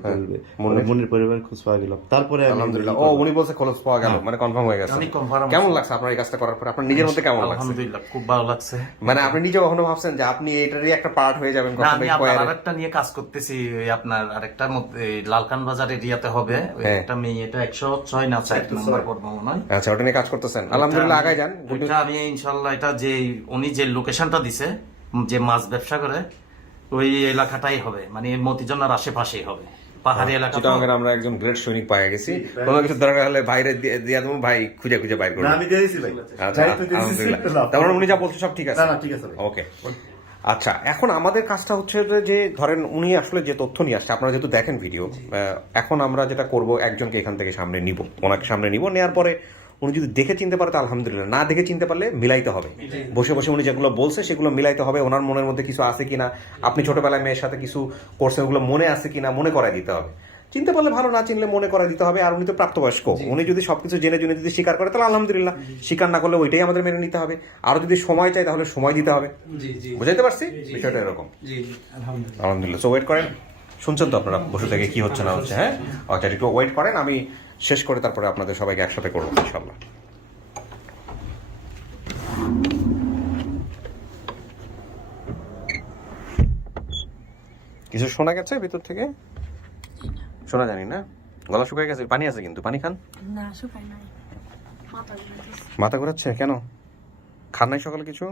মনির পরিবারের খোঁজ পাওয়া গেল। তারপরে আলহামদুলিল্লাহ, ও উনি বলছে খোঁজ পাওয়া গেল, মানে কনফার্ম হয়ে গেছে। আমি confirm কেমন লাগছে আপনার এই কাজটা করার পর? আপনার নিজের মধ্যে কেমন লাগছে? আলহামদুলিল্লাহ, খুব ভালো লাগছে। মানে আপনি নিজে কখনো ভাবছেন যে আপনি এটারই একটা পার্ট হয়ে যাবেন? না, আমি আপনার আরেকটা নিয়ে কাজ করতেছি, ওই আপনার আরেকটার মধ্যে লালকান বাজার এরিয়াতে হবে, ওই একটা মেয়ে, এটা 106 না 4 নাম্বার পড়বো মনে হয়। আচ্ছা, ওটা নিয়ে কাজ করতেছেন, আলহামদুলিল্লাহ, আগায় যান। ওইটা আমি ইনশাআল্লাহ, এটা যে উনি যে লোকেশনটা দিছে, যে মাছ ব্যবসা করে ওই এলাকাটাই হবে, মানে মতিজন্নার আশেপাশেই হবে, পাহাড়ি এলাকা। চিটাগাঙ্গের আমরা একজন গ্রেট সৈনিক পাই গেছি, কোনো কিছু দরকার হলে বাইরে দিয়ে দেবো, ভাই খুঁজে খুঁজে বাইর করবো। আমি দিয়ে দিয়েছি ভাই। আচ্ছা, আলহামদুলিল্লাহ, তারপরে উনি যা বলছে সব ঠিক আছে? ঠিক আছে ভাই। ওকে। আচ্ছা, এখন আমাদের কাজটা হচ্ছে যে ধরেন উনি আসলে যে তথ্য নিয়ে আসছে, আপনারা যেহেতু দেখেন ভিডিও, এখন আমরা যেটা করব, একজনকে এখান থেকে সামনে নিব, ওনাকে সামনে নিব, নেওয়ার পরে উনি যদি দেখে চিনতে পারে তো আলহামদুলিল্লাহ, না দেখে চিনতে পারলে মিলাইতে হবে, বসে বসে উনি যেগুলো বলছে সেগুলো মিলাইতে হবে, ওনার মনের মধ্যে কিছু আছে কিনা, আপনি ছোটবেলায় মেয়ের সাথে কিছু করছেন ওগুলো মনে আছে কিনা মনে করাই দিতে হবে। চিনতে পারলে ভালো, না চিনলে মনে করাই দিতে হবে। আর উনি তো প্রাপ্তবয়স্ক, উনি যদি সবকিছু জেনে জেনে যদি স্বীকার করে তাহলে আলহামদুলিল্লাহ, স্বীকার না করলে ওইটাই আমাদের মেনে নিতে হবে। আর যদি সময় চাই তাহলে সময় দিতে হবে। জি জি বুঝাইতে পারছি বিষয়টা এরকম। জি জি আলহামদুলিল্লাহ। আলহামদুলিল্লাহ। সো ওয়েট করেন, শুনছেন তো আপনারা বসে থেকে কি হচ্ছে না হচ্ছে। হ্যাঁ আচ্ছা, একটু ওয়েট করেন, আমি শেষ করে তারপরে আপনাদের সবাইকে একসাথে করবো ইনশাল্লাহ। কিছু শোনা গেছে ভিতর থেকে? শোনা জানি না, গলা শুকিয়ে গেছে। পানি আছে কিন্তু, পানি খান। না শুকাই নাই, মাথা ঘুরাইতেছে। মাথা ঘোরাচ্ছে কেন? খান নাই সকালে কিছু?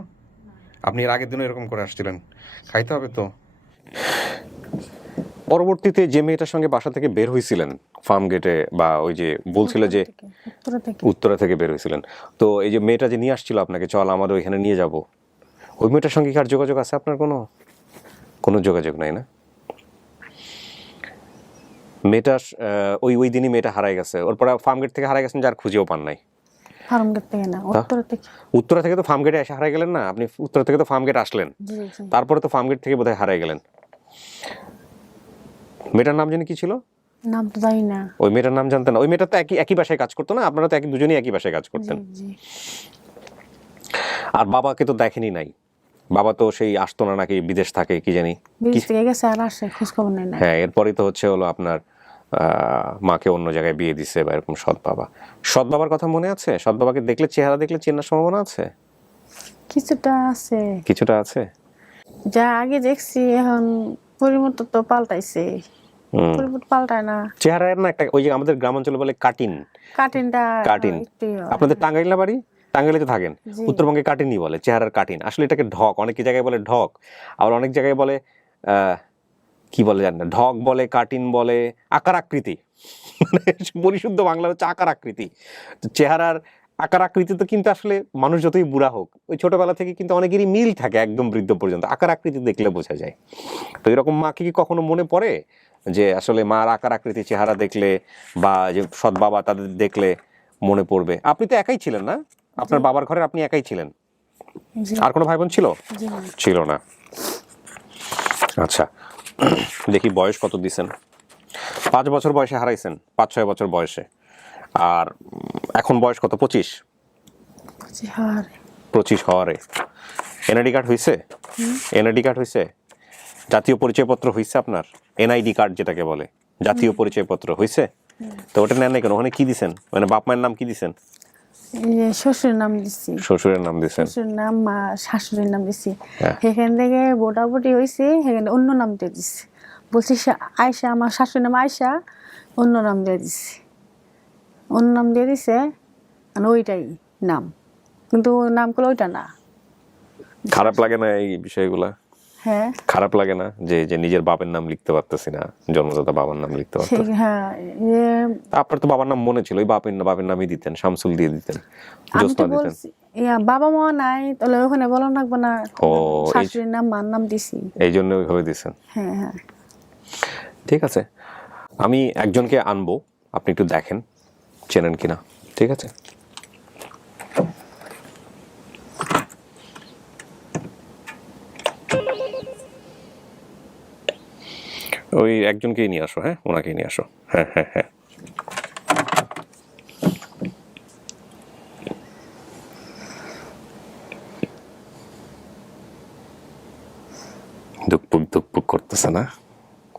আপনি এর আগের দিনও এরকম করে আসছিলেন, খাইতে হবে তো। পরবর্তীতে যে মেয়েটার সঙ্গে বাসা থেকে বের হয়েছিলেন ফার্ম গেটে, বা ওই যে বলছিল যে উত্তরা থেকে বের হয়েছিলেন, তো এই যে মেয়েটা যে নিয়ে আসছিল আপনাকে, চল আমাদের ওইখানে নিয়ে যাব, ওই মেয়েটার সঙ্গে কি আর যোগাযোগ আছে আপনার? কোনো যোগাযোগ নাই না? মেয়েটা ওই দিনই মেয়েটা হারাই গেছে। ওর পরে ফার্ম গেট থেকে হারাই গেছেন, যার খুঁজেও পান নাই। ফার্ম গেট থেকে না, উত্তরা থেকে। উত্তরা থেকে তো ফার্ম গেটে এসে হারাই গেলেন না আপনি? উত্তরা থেকে তো ফার্ম গেট আসলেন, তারপরে তো ফার্ম গেট থেকে বোধহয় হারাই গেলেন। মেয়েটার নাম জানি কি ছিল? নাম তো জানি না। ওই মেয়েটার নাম জানতেন না? ওই মেয়েটা তো একই বাসায় কাজ করতো না? আপনারা তো দুজনেই একই বাসায় কাজ করতেন। আর বাবাকে তো দেখেনি নাই, বাবা তো সেই আসতো না নাকি, বিদেশ থাকে কি জানি। বিদেশ থেকে গেছে আর আসে, খোঁজ খবর নেই না। হ্যাঁ, এরপরই তো হলো আপনার মাকে অন্য জায়গায় বিয়ে দিছে বা এরকম। সৎ বাবার কথা মনে আছে? সৎ বাবাকে দেখলে, চেহারা দেখলে চেনার সম্ভাবনা আছে? কিছুটা আছে। যা আগে দেখছি, এখন পরিবর্তন তো পাল্টাইছে। পরিবর্তন পাল্টায় না, চেহারার না একটা, ওই যে আমাদের গ্রামাঞ্চলে বলে কাটিন। আপনাদের টাঙ্গাইলা বাড়ি, টাঙ্গাইলে তো থাকেন, উত্তরবঙ্গে কাটিনই বলে, চেহারার কাটিন। আসলে এটাকে ঢক, অনেক জায়গায় বলে ঢক, আবার অনেক জায়গায় বলে কি বলে জানেন না, ঢক বলে, কাটিন বলে, আকার আকৃতি। মানে পরিশুদ্ধ বাংলা হচ্ছে আকার আকৃতি। চেহারার আকার আকৃতি তো কিন্তু আসলে মানুষ যতই বুড়া হোক, ওই ছোটবেলা থেকে কিন্তু অনেকেরই মিল থাকে একদম বৃদ্ধ পর্যন্ত, আকার আকৃতি দেখলে বোঝা যায়। তো এরকম মাকে কি কখনো মনে পড়ে যে আসলে মার আকার আকৃতি চেহারা দেখলে, বা যে সৎ বাবা তাদের দেখলে মনে পড়বে? আপনি তো একাই ছিলেন না, আপনার বাবার ঘরে আপনি একাই ছিলেন, আর কোনো ভাই বোন ছিল না? আচ্ছা, দেখি বয়স কত দিছেন? 5 বছর বয়সে হারাইছেন, 5-6 বছর বয়সে। আর এখন বয়স কত? 25 হওয়ারে। এনআইডি কার্ড হয়েছে? এনআইডি কার্ড হয়েছে? জাতীয় পরিচয়পত্র হয়েছে আপনার? এনআইডি কার্ড যেটাকে বলে, জাতীয় পরিচয়পত্র হয়েছে? তো ওটা নেন নাই কেন? ওখানে কি দিছেন? মানে বাপ মায়ের নাম কি দিছেন? শ্বশুরের নাম দিছি। শ্বশুরের নাম দিছেন? শ্বশুরের নাম, মা শাশুড়ির নাম দিছি। সেখান থেকে ভোটাভুটি হয়েছে, সেখানে অন্য নাম দিয়ে দিছি। বলছি আয়সা, আমার শাশুড়ির নাম আয়সা, অন্য নাম দিয়ে দিছি। অন্য নাম দিয়ে দিছে, ওইটাই নাম, কিন্তু নাম করলে ওইটা না। খারাপ লাগে না এই বিষয়গুলা? হ্যাঁ, খারাপ লাগে না যে নিজের বাবার নাম লিখতে পারতেছি না, জন্মদাতা বাবার নাম লিখতে পারতেছি? হ্যাঁ, আপনার তো বাবার নাম মনে ছিল, ওই বাপের নামই দিতেন, শামসুল দিয়ে দিতেন, জ্যোৎস্না দিতেন। বাবা মা নাই, তাহলে ওখানে বলা লাগবে না, শাশুড়ির নাম, মার নাম দিছি, এই জন্য ওইভাবে দিছেন। হ্যাঁ হ্যাঁ, ঠিক আছে, আমি একজনকে আনবো, আপনি একটু দেখেন চেনেন কিনা। ঠিক আছে, ওই একজনকেই নিয়ে আসো। হ্যাঁ, ওনাকেই নিয়ে আসো। হ্যাঁ হ্যাঁ হ্যাঁ, দুকপুক করতেছে না?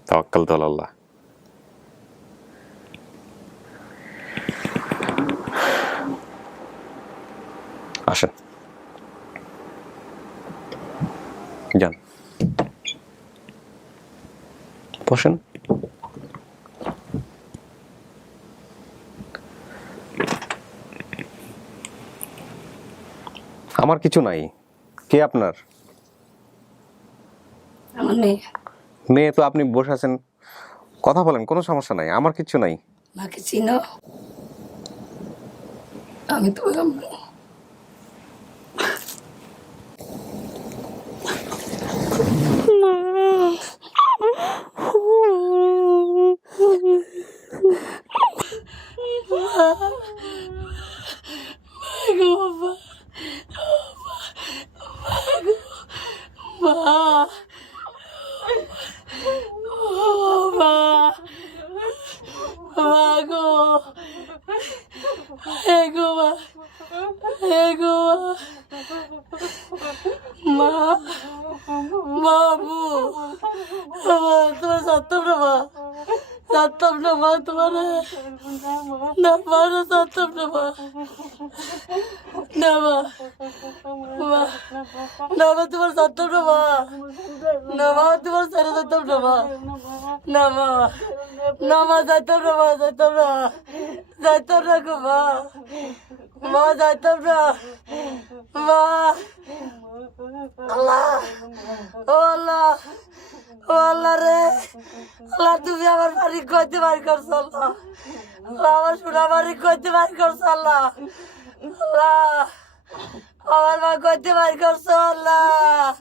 তাওয়াক্কাল তো আল্লাহ। আসেন, যান, বসেন। আমার কিছু নাই। কে আপনার? মেয়ে তো আপনি বসে আছেন, কথা বলেন, কোনো সমস্যা নাই, আমার কিছু নাই। মাকে চিনো? আমি তো মা গো হে গো মা, হে গো মা, বাবু তোমার সত্যম না মা, সত্যম না মা, তোমার না মারা সত্যম না মা, না মা, না মা তোমার সত্যম না মা, না মা তোমার সারা সত্যম না মা, না মা, না মা যাইতাম না মা, যাইতাম না, যাইতাম না গো মা, মা যাইতাম না মা। আল্লাহ, ও আল্লাহ, ও আল্লাহ রে, আল্লাহ তুমি আমার বাড়ি কইতে বাড়ি করছো আল্লাহ, আল্লাহ আমার সোনা বাড়ি কইতে বাড়ি করছো আল্লাহ, আল্লাহ আমার মা কইতে বাড়ি করছো আল্লাহ,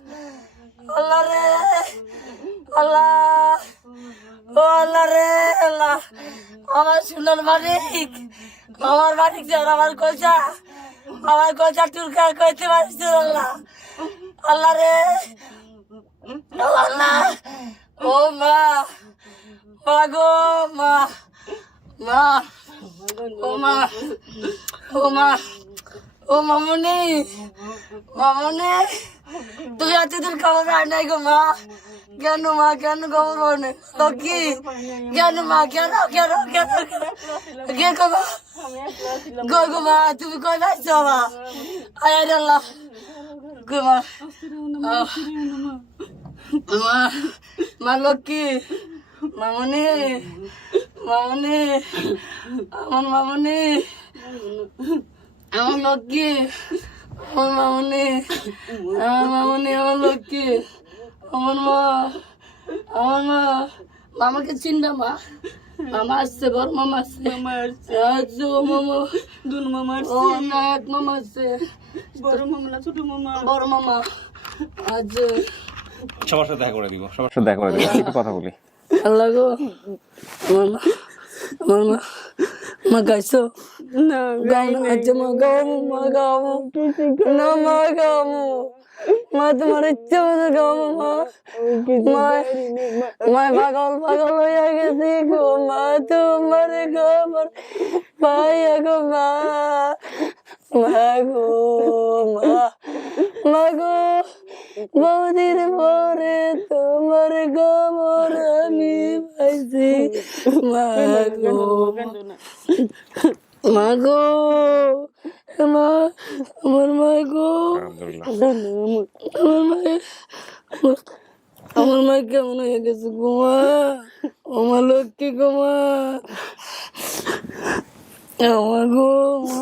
আল্লাহ রে, আল্লাহ, ও আল্লাহ রে, আল্লাহ আমার সোনার মালিক, আমার মালিক যে আমার কইসা টুরকা কইতে পারছি আল্লাহ, আল্লাহ রে, আল্লাহ, ও মা, মা গো মা, মা, ও মা, ও মা, ও মামুনি, মামুনি তুমি এতদিন খবর আয় নাই গো মা, কেন মা, কেন খবর হয় লক্ষ্মী, কেন মা, কেন কেন কেন কে গো মা, গো মা তুমি কই পাইছো মা, আয় আল্লাহ গো মা, মা, মা লক্ষ্মী, মামুনি, মামুনি, আমার মামুনি, আমার লক্ষ্মী, আমার মামুনি, আমার মামুনি, আমার লক্ষ্মী, আমার মা, আমার মা, মামাকে চিন্তা মা, মামা আসছে, বড় মামা আসছে, আসছে ও মামা, দুন মামা আসছে, ও না এক মামা আসছে, বড় মামা না ছোট মামা, বড় মামা আজ সবার সাথে দেখা করে দিব, সবার সাথে দেখা করে দিব, একটু কথা বলি। আল্লাহ গো, আমার মা, আমার মা, মা গাইছো না, গাই আচ্ছা মা গাও, মা গাও না, মা গাও মা, তোমার ইচ্ছে মতো গাও মা, মা পাগল পাগল হইয়া গেছি গো মা, তোমার গো আমার পাইয়া গো মা, মা গো মা, মা গো বহুদিন পরে তোমার গোবর আমি পাইছি, মা গো, মা গো, মা, আমার মা গো, আমার মা, আমার মা কেমন হয়ে গেছে গো মা, ও মা লক্ষ্মী গো মা, আমার গো মা,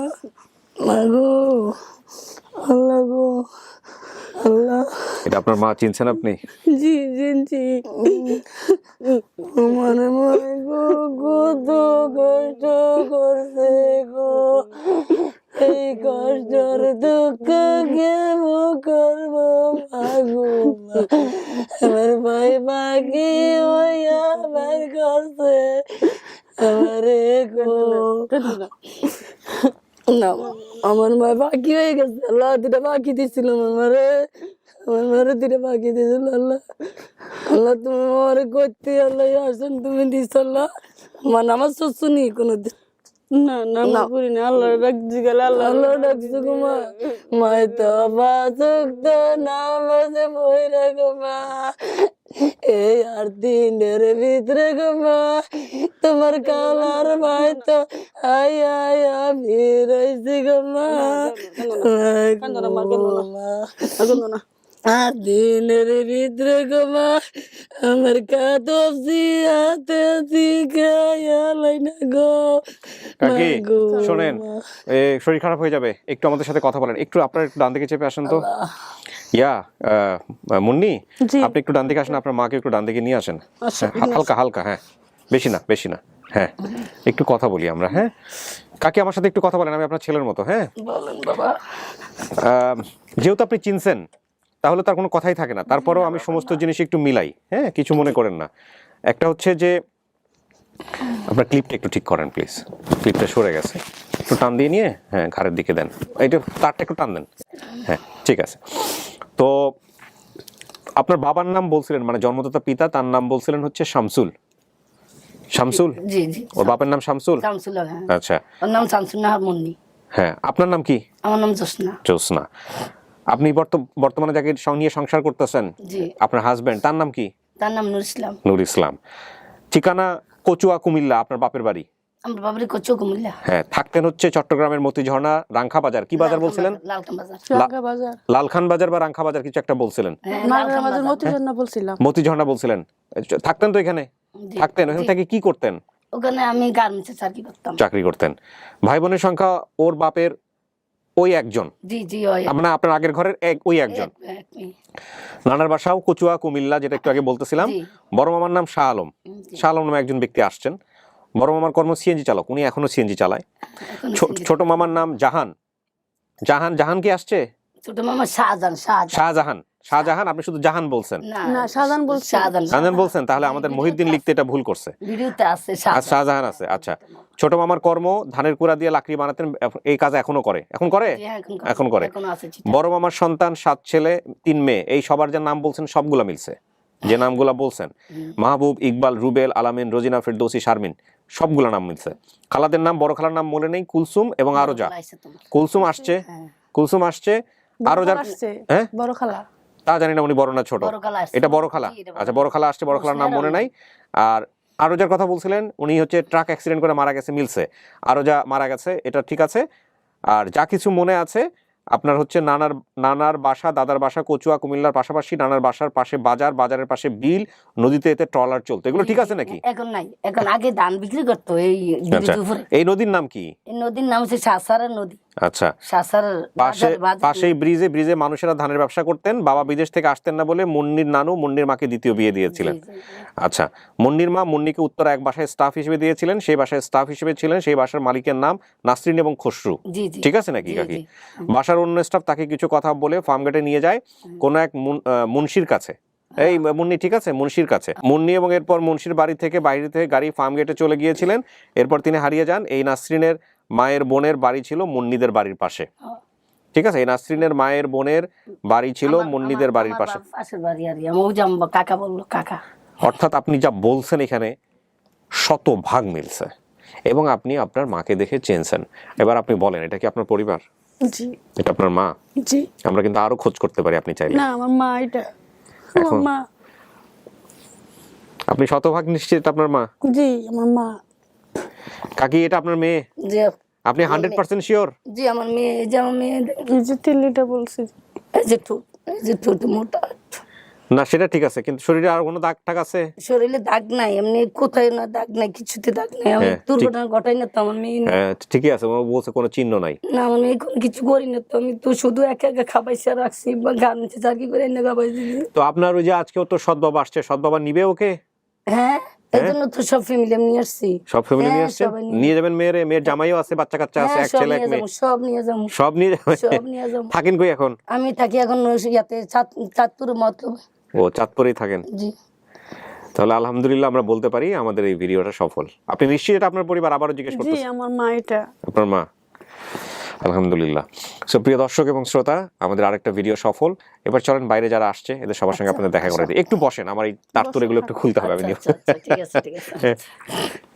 মা গো, আল্লাহ গো, আল্লাহ। এটা আপনার মা চিনছেন আপনি? জি চিনছি, আমার মা গো কত কষ্ট করছে গো, এই কষ্টর দুঃখ কেমন করবো মা গো, আমার ভাই বাকি হইয়া বের করছে আমারে গো, না আমার মা বাকি হয়ে গেছে, আল্লাহ দুটা বাকি দিছিল আমারে, আমার মারে দুটা বাকি দিয়েছিল আল্লাহ, আল্লাহ তুমি আমারে করতে আল্লাহ আসেন তুমি দিস আল্লাহ, আমার নামাজ শুনি কোনোদিন না, নামাজ পড়ি না, আল্লাহ ডাকছি গেলে আল্লাহ, আল্লাহ ডাকছি গো মা, মায় তো বাসুক তো নামাজে পড়ে গো মা, এই আর দিনের ভিতরে গো মা, তোমার কালার ভাই তো আয়া আমি রয়েছি গো মা, আর দিনের ভিতরে গো মা, আমার কাদবছি হাতে শিখাই না গো, কাকি শোনেন, শরীর খারাপ হয়ে যাবে, একটু আমাদের সাথে কথা বলেন, একটু আপনার একটু ডান দিকে চেপে আসেন তো, ইয়া মুন্নি আপনি একটু ডান দিকে আসেন, আপনার মাকে একটু ডান দিকে নিয়ে আসেন, হালকা হালকা, হ্যাঁ বেশি না বেশি না, হ্যাঁ একটু কথা বলি আমরা, হ্যাঁ কাকি আমার সাথে একটু কথা বলেন, আমি আপনার ছেলের মতো, হ্যাঁ বলেন বাবা, যেহেতু আপনি চিনছেন তাহলে তার কোনো কথাই থাকে না, তারপরেও আমি সমস্ত জিনিস একটু মিলাই, হ্যাঁ কিছু মনে করেন না। একটা হচ্ছে যে আপনার ক্লিপটা একটু ঠিক করেন প্লিজ, ক্লিপটা সরে গেছে, একটু টান দিয়ে নিয়ে হ্যাঁ ঘাড়ের দিকে দেন, এইটা তারটা একটু টান দেন, হ্যাঁ ঠিক আছে। তো আপনার বাবার নাম বলছিলেন, মানে জন্মদাতা পিতা, তার নাম বলছিলেন হচ্ছে শামসুল, শামসুল? জি জি ওর বাপের নাম শামসুল? শামসুল, হ্যাঁ। আচ্ছা, ওর নাম শামসুল নাহার মুন্নি। হ্যাঁ। আপনার নাম কি? আমার নাম জোসনা। জ্যোৎস্না। আপনি বর্তমানে যাকে নিয়ে সংসার করতেছেন, জি। আপনার হাজবেন্ড, তার নাম কি? তার নাম নূর ইসলাম। নূর ইসলাম। ঠিকানা কচুয়া, কুমিল্লা আপনার বাপের বাড়ি? আমার বাবারই কচু কুমিল্লা। হ্যাঁ। থাকতেন হচ্ছে চট্টগ্রামের মতিঝর্ণা রাংখা বাজার, কি বাজার বলছিলেন? লালকান বাজার। রাঙ্গা বাজার, লালখান বাজার বা রাংখা বাজার কিছু একটা বলছিলেন। হ্যাঁ, মাগরা লালকান বাজার, বাজার। মতিঝর্ণা বলছিলাম। মতিঝর্ণা বলছিলেন। থাকতেন তো এখানে? জি, থাকতেন। ওখান জি। থেকে কি করতেন? ওখানে আমি গার্মেন্টসে চাকরি করতাম। চাকরি করতেন। ভাই বোনের সংখ্যা ওর বাপের ওই একজন? জি জি, ওই মানে আপনার আগের ঘরের ওই একজন। এক মেয়ে। নানার বাসাও কচুয়া, কুমিল্লা, যেটা একটু আগে বলতেছিলাম। জি। বড় মামার নাম শাহ আলম। জি। শাহ আলম নামে একজন ব্যক্তি আসছেন। বড় মামার কর্ম সিএনজি চালক, উনি এখনো সিএনজি চালায়। এখন ছোট মামার নাম জাহান। জাহান কি আসছে? ছোট মামা শাহজাহান। শাহজাহান। শাহজাহান, আপনি শুধু জাহান বলছেন। না, শাহজাহান বলছি। শাহজাহান বলছেন, তাহলে আমাদের মহিউদ্দিন লিখতে এটা ভুল করছে। ভিডিওতে আছে আর শাহজাহান আছে। আচ্ছা। ছোট মামার কর্ম ধানের কুড়া দিয়ে লাকড়ি বানাতেন, এই কাজ এখনো করে? এখন করে। বড় মামার সন্তান 7 ছেলে 3 মেয়ে, এই সবার যে নাম বলছেন সবগুলা মিলছে, যে নামগুলা বলছেন। মাহবুব, ইকবাল, রুবেল, আলামিন, রোজিনা, ফেরদৌসি, শারমিন, সবগুলা নাম মিলছে। খালাদের নাম, বড় খালার নাম মনে নেই, কুলসুম এবং আরোজা। কুলসুম আসছে, আরোজা হ্যাঁ বড় খালা তা জানি না, উনি বড় না ছোট? এটা বড় খালা। আচ্ছা, বড় খালা আসছে, বড় খালার নাম মনে নাই। আর আরোজার কথা বলছিলেন, উনি হচ্ছে ট্রাক অ্যাক্সিডেন্ট করে মারা গেছে, মিলছে। আরোজা মারা গেছে, এটা ঠিক আছে। আর যা কিছু মনে আছে আপনার হচ্ছে নানার বাসা, দাদার বাসা কচুয়া, কুমিল্লার পাশাপাশি, নানার বাসার পাশে বাজার, বাজারের পাশে বিল, নদীতে এতে ট্রলার চলতো, এগুলো ঠিক আছে নাকি? এখন নাই, এখন আগে ধান বিক্রি করতো এই আচ্ছা। এই নদীর নাম কি? এই নদীর নাম হচ্ছে শাসারের নদী। আচ্ছা। শাসারের পাশেই ব্রিজে মানুষেরা ধানের ব্যবসা করতেন। বাবা বিদেশ থেকে আসতেন না বলে মুন্নির নানু মুন্নির মাকে দ্বিতীয় বিয়ে দিয়েছিলেন। আচ্ছা। মুন্নির মা মুন্নিকে উত্তরা এক বাসায় স্টাফ হিসেবে দিয়েছিলেন, সেই বাসায় স্টাফ হিসেবে ছিলেন সেই বাসার মালিকের নাম নাসরিন এবং খসরু, ঠিক আছে নাকি কাকি? বাসার অন্য স্টাফ তাকে কিছু কথা বলে ফার্ম গেটে নিয়ে যায় কোন এক মুন্সির কাছে। এই মুন্নি, ঠিক আছে, মুন্সির কাছে। মুন্নি এবং এরপর মুন্সির বাড়ি থেকে বাইরে থেকে গাড়ি ফার্ম গেটে চলে গিয়েছিলেন। এরপর তিনি হারিয়ে যান। এই নাসরিনের মায়ের বোনের বাড়ি ছিল মুন্নিদের বাড়ির পাশে, ঠিক আছে? এই নাসরিনের মায়ের বোনের বাড়ি ছিল মুন্নিদের বাড়ির পাশে। কাকা বললো, কাকা। অর্থাৎ আপনি যা বলছেন এখানে 100% মিলছে, এবং আপনি আপনার মাকে দেখে চেনছেন। এবার আপনি বলেন, এটা কি আপনার পরিবার? জি। এটা আপনার মা? জি। আমরা কিন্তু আরো খোঁজ করতে পারি আপনি চাইলে। না, আমার মা এটা। এখন মা। আপনি 100% নিশ্চিত এটা আপনার মা? জি, আমার মা। কাকি, এটা আপনার মেয়ে? জি। আপনি 100% শিওর? জি, আমার মেয়ে। এই যে আমার মেয়ে, এই যে তিল্লিটা বলছি, এই যে ঠোঁট মোটা। না, সেটা ঠিক আছে, কিন্তু শরীরে আর কোনো দাগ টাগ আছে? শরীরে দাগ নাই, এমনি কোথায় না দাগ নাই, কিছুতে দাগ নাই। আমি দুর্ঘটনা ঘটাই না তো আমার মেয়ে। হ্যাঁ, ঠিকই আছে, ও বলছে কোনো চিহ্ন নাই। না, আমার মেয়ে কোনো কিছু করি না তো, আমি তো শুধু একা একা খাবাইছে রাখছি বা গার্মেন্টসে চাকরি করে এনে খাবাইছি। তো আপনার ওই যে আজকেও তো সৎ বাবা আসছে, সৎ বাবা নিবে ওকে? হ্যাঁ, এই জন্য তো সব ফ্যামিলি নিয়ে আসছি। সব ফ্যামিলি নিয়ে আসছে? নিয়ে যাবেন মেয়ের জামাইও আছে, বাচ্চা কাচ্চা আছে, এক ছেলে এক মেয়ে, সব নিয়ে যাবো। সব নিয়ে যাবেন? সব নিয়ে যাবো। থাকেন কই এখন? আমি থাকি এখন ইয়াতে চাঁদপুরে মতলব। ও, চাঁদপুরেই থাকেন? জি। তাহলে আলহামদুলিল্লাহ আমরা বলতে পারি আমাদের এই ভিডিওটা সফল। আপনি নিশ্চিত এটা আপনার পরিবার? আবারও জিজ্ঞেস জি, করতেছি। আমার মা এটা। আপনার মা? আলহামদুলিল্লাহ। সো প্রিয় দর্শক এবং শ্রোতা, আমাদের আরেকটা ভিডিও সফল। এবার চলেন বাইরে যারা আসছে এদের সবার সঙ্গে আপনাদের দেখা করে দিই। একটু বসেন, আমার এই তারতুর এগুলো একটু খুলতে হবে। আমি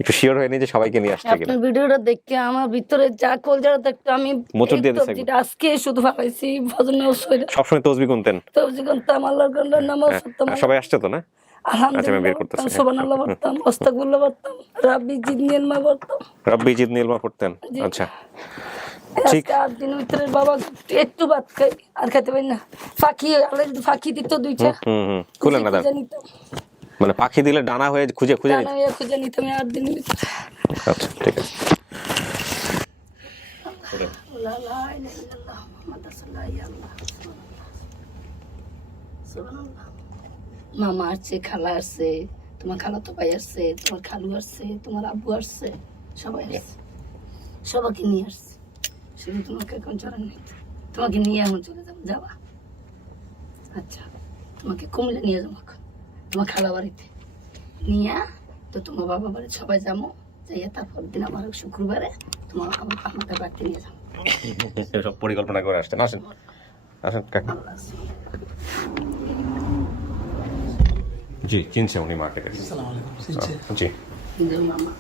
একটু শিওর হয়ে নিই যে সবাইকে নিয়ে আসছে কিনা। আপনার ভিডিওটা দেখে আমার ভিতরে যা কলজারা দেখতে আমি মোচড় দিয়ে দিছি একদম। আজকে শুধু ভাবাইছি ভজন সইরা সবসময় তসবিহ গুনতেন? তসবিহ গুনতাম, আল্লাহর নামাজ পড়তাম। সবাই আসছে তো না? আলহামদুলিল্লাহ। বের করতেছি। সুবহানাল্লাহ পড়তাম, আস্তাগফিরুল্লাহ পড়তাম, রাব্বি জিদনি ইলমা পড়তাম। রাব্বি জিদনি ইলমা পড়তেন? আচ্ছা, ঠিক। আর দিনের ভিতরে বাবা একটু ভাত খাই আর খেতে পারি না। পাখি আল্লাহ যদি পাখি দিত দুইটা, খুলেন না দাঁড়, মানে পাখি দিলে ডানা হয়ে খুঁজে খুঁজে ডানা হয়ে খুঁজে নিতাম 8 দিনের ভিতরে। আচ্ছা, ঠিক আছে। মামা আসছে, খালা আসছে, তোমার খালাতো ভাই আসছে, তোমার খালু আসছে, তোমার আব্বু আসছে, সবাই আসছে, সবাইকে নিয়ে আসছে। শুধু তোমাকে এখন চলে নেই, তোমাকে নিয়ে এখন চলে যাবো। যাবা? আচ্ছা, তোমাকে কুমিল্লা নিয়ে যাবো এখন, তোমার খালা বাড়িতে নিয়ে, তো তোমার বাবা বাড়ি সবাই যাবো, যাইয়া তারপর দিন আমার শুক্রবারে তোমার আমাদের বাড়িতে নিয়ে যাবো। সব পরিকল্পনা করে আসছেন। আসেন আসেন কাকা। জি, চিনছে উনি মাকে? জি। যে মামা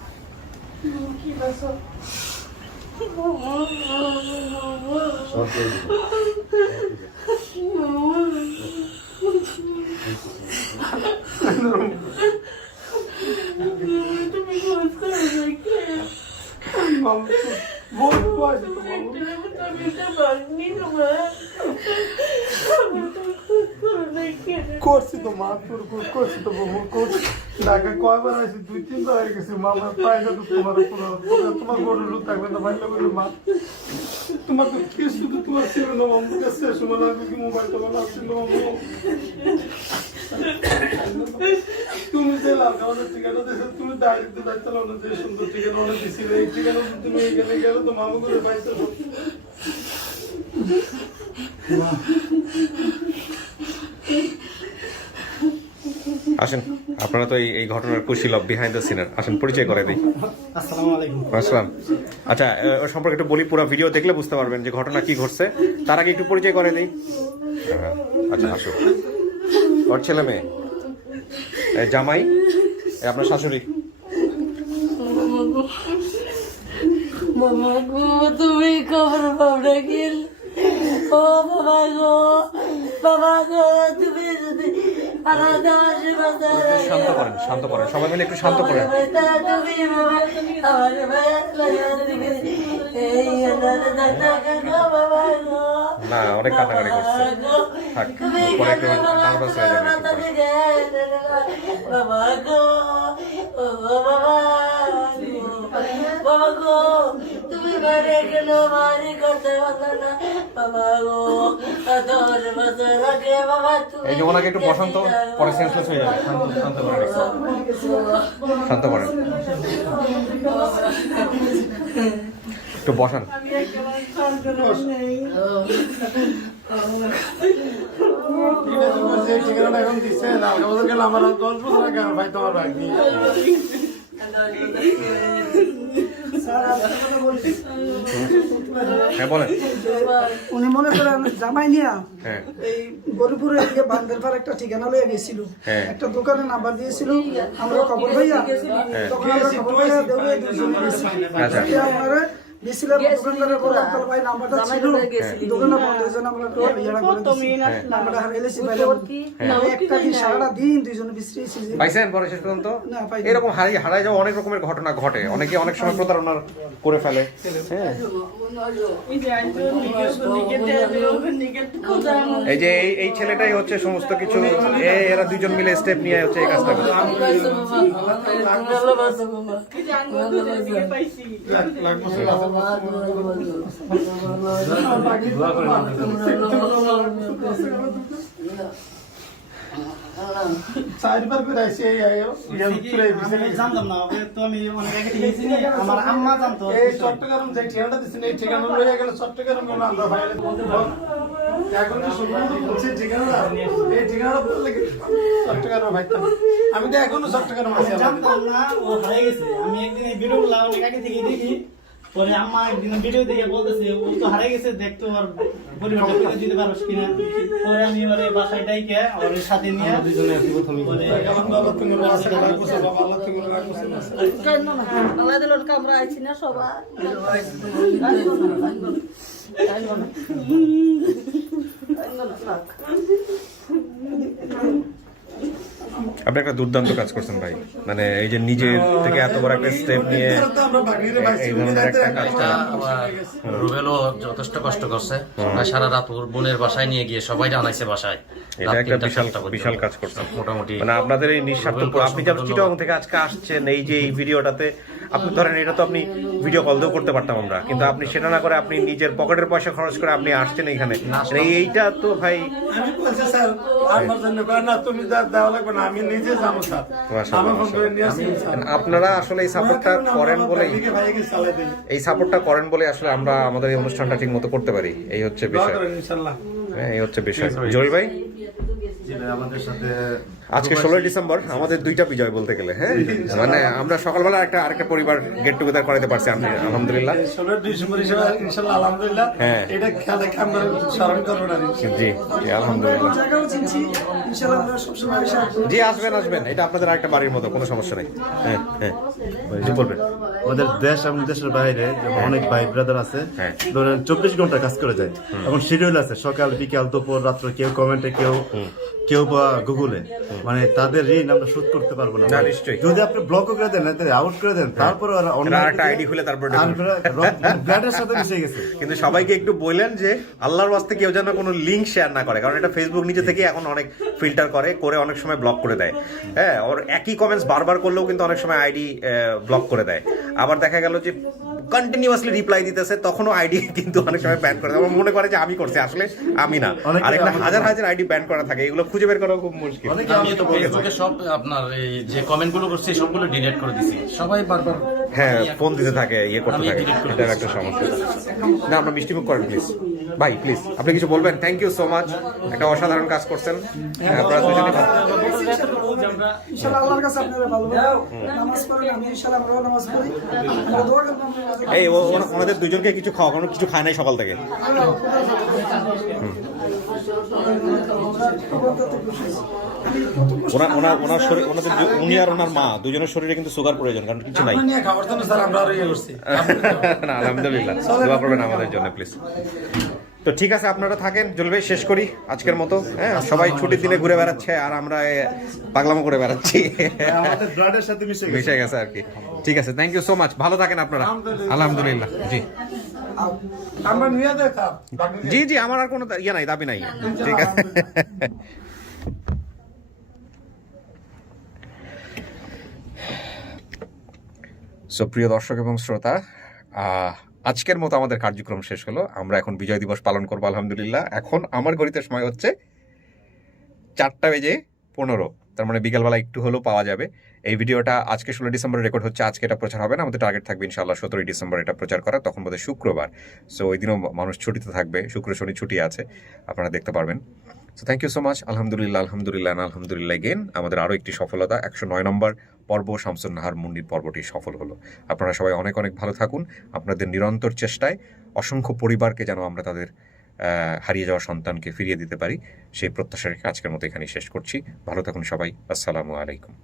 কি বাসো করছি তো মা তোর করছি তো বহু করছি ঢাকা কয়বার আছে 2-3 বার হয়ে গেছে মামা পাই না তো তোমার গরু থাকবে না ভাই লাগবে মা তোমার তো কি শুধু তোমার ছিল না আমার কাছে সময় লাগবে কি মোবাইল তো না ছিল তুমি যে লাগানোর ঠিকানা দিয়েছো তুমি দাঁড়িয়ে দাঁড়িয়ে চালানো যে সুন্দর ঠিকানা অনেক দিছিলে এই ঠিকানা তুমি এখানে গেলে তো মামা করে পাইছো আসেন, আপনারা তো এই ঘটনার কুশীলব বিহাইন্ড দ্য সিনার, আসেন পরিচয় করে দিই। আসসালামু আলাইকুম। আসসালাম। আচ্ছা, ওর সম্পর্কে একটু বলি, পুরো ভিডিও দেখলে বুঝতে পারবেন যে ঘটনা কি ঘটছে। তার আগে একটু পরিচয় করে দিই। আচ্ছা, আসুন। ওর ছেলে মেয়ে, জামাই, আপনার শাশুড়ি। বাবা গো তুমি খবর পাও নাকি? ও বাবা গো, বাবা গো তুমি যদি শান্ত করেন, শান্ত করেন, সবাই মিলে একটু শান্ত করেন। না, অনেক কাটাকাটি করছে। থাক, পরে একটু নার্ভাস হয়ে যাবে। বাবা গো, বাবা গো তুমি বাড়ি গেল বাড়ি করতে পারলো না। বাবা গো 10 বছর আগে বাবা তুমি এই যে ওনাকে একটু বসন্ত, পরে সেন্সলেস হয়ে যাবে। শান্ত করেন, শান্ত করেন, একটু বসান। যে ঠিকানা এখন দিচ্ছে লালকা বাজার গেলে আমার 10 বছর আগে আমার ভাই তোমার ভাই নিয়ে হ্যাঁ বলেন। উনি মনে করেন জামাই নিয়া হ্যাঁ এই গরিপুরে গিয়ে বান্দের পার একটা ঠিকানা লয়ে গেছিল, হ্যাঁ। একটা দোকানে নাম্বার দিয়েছিল, আমরা খবর পাইয়া তখন আমরা খবর পাইয়া দৌড়ে দুজনে গেছি। আচ্ছা। আমরা মিছিলের দোকানদারের বলে আঙ্কেল ভাই নাম্বারটা ছিল, দোকানটা বন্ধ হয়েছে, আমরা তো ইয়ারা করে দিছি, নাম্বারটা হারিয়েছি পাইলাম। একটা দিন সারাটা দিন দুইজনে বিশ্রিয়েছি। পাইছেন পরে শেষ পর্যন্ত? না, পাইনি। এরকম হারাই যাওয়া অনেক রকমের ঘটনা ঘটে, অনেকে অনেক সময় প্রতারণা করে ফেলে। হ্যাঁ, এই যে এই ছেলেটাই হচ্ছে সমস্ত কিছু, এরা দুইজন মিলে স্টেপ নিয়ে হচ্ছে এই কাজটা করে। চারবার করে আসি এই জানতাম না, তো আমি অনেক আগে থেকে চিনি, আমার আম্মা জানতো। এই চট্টগ্রাম যে ঠিকানাটা দিচ্ছেন এই ঠিকানা লইয়া গেলে চট্টগ্রাম কোনো আমরা ভাই এখন যে শুনলাম বলছে ঠিকানাটা, এই ঠিকানাটা বললে কি চট্টগ্রাম ভাই আমি তো এখনো চট্টগ্রাম আছি। জানতাম না ও হারিয়ে গেছে। আমি একদিন এই ভিডিওগুলো অনেক আগে থেকে দেখি, পরে আম্মা একদিন ভিডিও দেখে বলতেছে ও তো হারিয়ে গেছে, দেখতো ওর পরিবারটা ফিরে দিতে পারোস কিনা। পরে আমি ওরে বাসায় ডাইকে ওর সাথে নিয়ে দুজনে আসি প্রথমে। বাবা তুমি রাখছো বাবা আল্লাহ তুমি রাখছো কেন না আল্লাহ দিল আমরা আইছি না সবাই। আপনি একটা দুর্দান্ত কাজ করছেন ভাই, মানে এই যে নিজের থেকে এত বড় একটা স্টেপ নিয়ে এই ধরনের একটা কাজটা। রুবেলও যথেষ্ট কষ্ট করছে, সারা রাত ওর বোনের বাসায় নিয়ে গিয়ে সবাই আনাইছে বাসায়। এটা একটা বিশাল কাজ করছেন মোটামুটি। মানে আপনাদের এই নিঃস্বার্থ, আপনি যখন চিটাগং থেকে আজকে আসছেন এই যে এই ভিডিওটাতে, আপনি ধরেন এটা তো আপনি ভিডিও কল দিয়েও করতে পারতাম আমরা, কিন্তু আপনি সেটা না করে আপনি নিজের পকেটের পয়সা খরচ করে আপনি আসছেন এইখানে। এইটা তো ভাই আমি বলছি স্যার আমার জন্য না তুমি দেওয়া লাগবে না, আমি নিজে যাবো স্যার। আমি ফোন করে নিয়ে আসি। আপনারা আসলে এই সাপোর্টটা করেন বলেই, এই সাপোর্টটা করেন বলে আসলে আমরা আমাদের এই অনুষ্ঠানটা ঠিক মতো করতে পারি। এই হচ্ছে বিষয়, ইনশাআল্লাহ। হ্যাঁ এই হচ্ছে বিষয়। জয় ভাই, আমাদের সাথে আজকে 16 ডিসেম্বর আমাদের দুইটা বিজয় বলতে গেলে। হ্যাঁ, মানে আমরা সকালবেলা আরেকটা পরিবার গেট টুগেদার করাতে পারছি আপনি, আলহামদুলিল্লাহ। 16 ডিসেম্বর হিসেবে ইনশাআল্লাহ আলহামদুলিল্লাহ। হ্যাঁ। এটা খেয়াল রেখে আমরা স্মরণ করবো না। জি জি আলহামদুলিল্লাহ। জায়গাও চিনছি, ইনশাআল্লাহ আমরা সবসময় আশা করি। জি আসবেন, এটা আপনাদের আরেকটা বাড়ির মতো, কোনো সমস্যা নেই। হ্যাঁ হ্যাঁ জি বলবেন। আমাদের দেশ এবং দেশের বাইরে অনেক ভাই ব্রাদার আছে, ধরেন 24 ঘন্টা কাজ করে যায়, এখন শিডিউল আছে সকাল বিকাল দুপুর রাত্র, কেউ কমেন্টে, কেউ বা গুগলে, মানে তাদের ঋণ আমরা শোধ করতে পারবো না। নিশ্চয়ই। যদি আপনি ব্লক করে দেন, আউট করে দেন, তারপর একটা আইডি খুলে তারপর ব্র্যান্ডের সাথে মিশে গেছে। কিন্তু সবাইকে একটু বললেন যে আল্লাহর ওয়াস্তে কেউ যেন কোনো লিঙ্ক শেয়ার না করে, কারণ এটা ফেসবুক নিজে থেকে এখন অনেক ফিল্টার করে অনেক সময় ব্লক করে দেয়। হ্যাঁ, ওর একই কমেন্টস বারবার করলেও কিন্তু অনেক সময় আইডি ব্লক করে দেয়। আবার দেখা গেল যে কন্টিনিউয়াসলি রিপ্লাই দিতেছে, তখনও আইডি কিন্তু অনেক সময় ব্যান করে দেয়। আমার মনে করে যে আমি করছি, আসলে আমি না। আর এখানে হাজার হাজার আইডি ব্যান করা থাকে, এগুলো খুঁজে বের করা খুব মুশকিল। আমি তো ফেসবুকে সব আপনার এই যে কমেন্টগুলো করছি সবগুলো ডিলিট করে দিছি, সবাই বারবার হ্যাঁ ফোন দিতে থাকে, করতে থাকে, এটার একটা সমস্যা। না, আমরা মিষ্টিমুখ করেন প্লিজ ভাই, প্লিজ আপনি কিছু বলবেন? থ্যাংক ইউ সো মাচ, একটা অসাধারণ কাজ করছেন আপনারা দুজনেই। ইনশাআল্লাহ আল্লাহর কাছে আপনারা ভালোভাবে নামাজ পড়েন, আমি ইনশাআল্লাহ আমরাও নামাজ পড়ি, আমরা দোয়া করব আপনাদের। এই ওনাদের দুজনকে কিছু খাওয়া, কোনো কিছু খায় নাই সকাল থেকে। ওনার শরীর, উনি আর ওনার মা দুজনের শরীরে কিন্তু সুগার প্রয়োজন, কারণ কিছু নাই। নিয়ে খাবার জন্য স্যার আমরা ইয়ে করছি। না, আলহামদুলিল্লাহ, দোয়া করবেন আমাদের জন্য প্লিজ। তো ঠিক আছে, আপনারা থাকেন, জলবে শেষ করি আজকের মতো। হ্যাঁ, সবাই ছুটির দিনে ঘুরে বেড়াচ্ছে আর আমরা পাগলামো করে বেড়াচ্ছি, আমাদের ব্র্যান্ডের সাথে মিশে গেছে আর কি। ঠিক আছে, থ্যাংক ইউ সো মাচ, ভালো থাকেন আপনারা। আলহামদুলিল্লাহ। জি আমরা নিয়ে দেখা জি আমার আর কোনো ইয়ে নাই, দাবি নাই। ঠিক আছে। সো প্রিয় দর্শক এবং শ্রোতা, আজকের মতো আমাদের কার্যক্রম শেষ হলো। আমরা এখন বিজয় দিবস পালন করবো আলহামদুলিল্লাহ। এখন আমার ঘড়িতে সময় হচ্ছে 4:15, তার মানে বিকালবেলা একটু হলেও পাওয়া যাবে। এই ভিডিওটা আজকে 16 ডিসেম্বর রেকর্ড হচ্ছে, আজকে এটা প্রচার হবে না, আমাদের টার্গেট থাকবে ইনশাআল্লাহ 17 ডিসেম্বর এটা প্রচার করা, তখন বোধহয় শুক্রবার। সো ওই দিনও মানুষ ছুটিতে থাকবে, শুক্র শনি ছুটি আছে, আপনারা দেখতে পারবেন। So thank you so much, আলহামদুলিল্লাহ এগেন। আমাদের আরও একটি সফলতা, 109 নম্বর পর্ব শামসুন নাহার মুন্নির পর্বটি সফল হলো। আপনারা সবাই অনেক অনেক ভালো থাকুন। আপনাদের নিরন্তর চেষ্টায় অসংখ্য পরিবারকে যেন আমরা তাদের হারিয়ে যাওয়া সন্তানকে ফিরিয়ে দিতে পারি, সেই প্রত্যাশা রেখে আজকের মতো এখানেই শেষ করছি। ভালো থাকুন সবাই, আসসালামু আলাইকুম।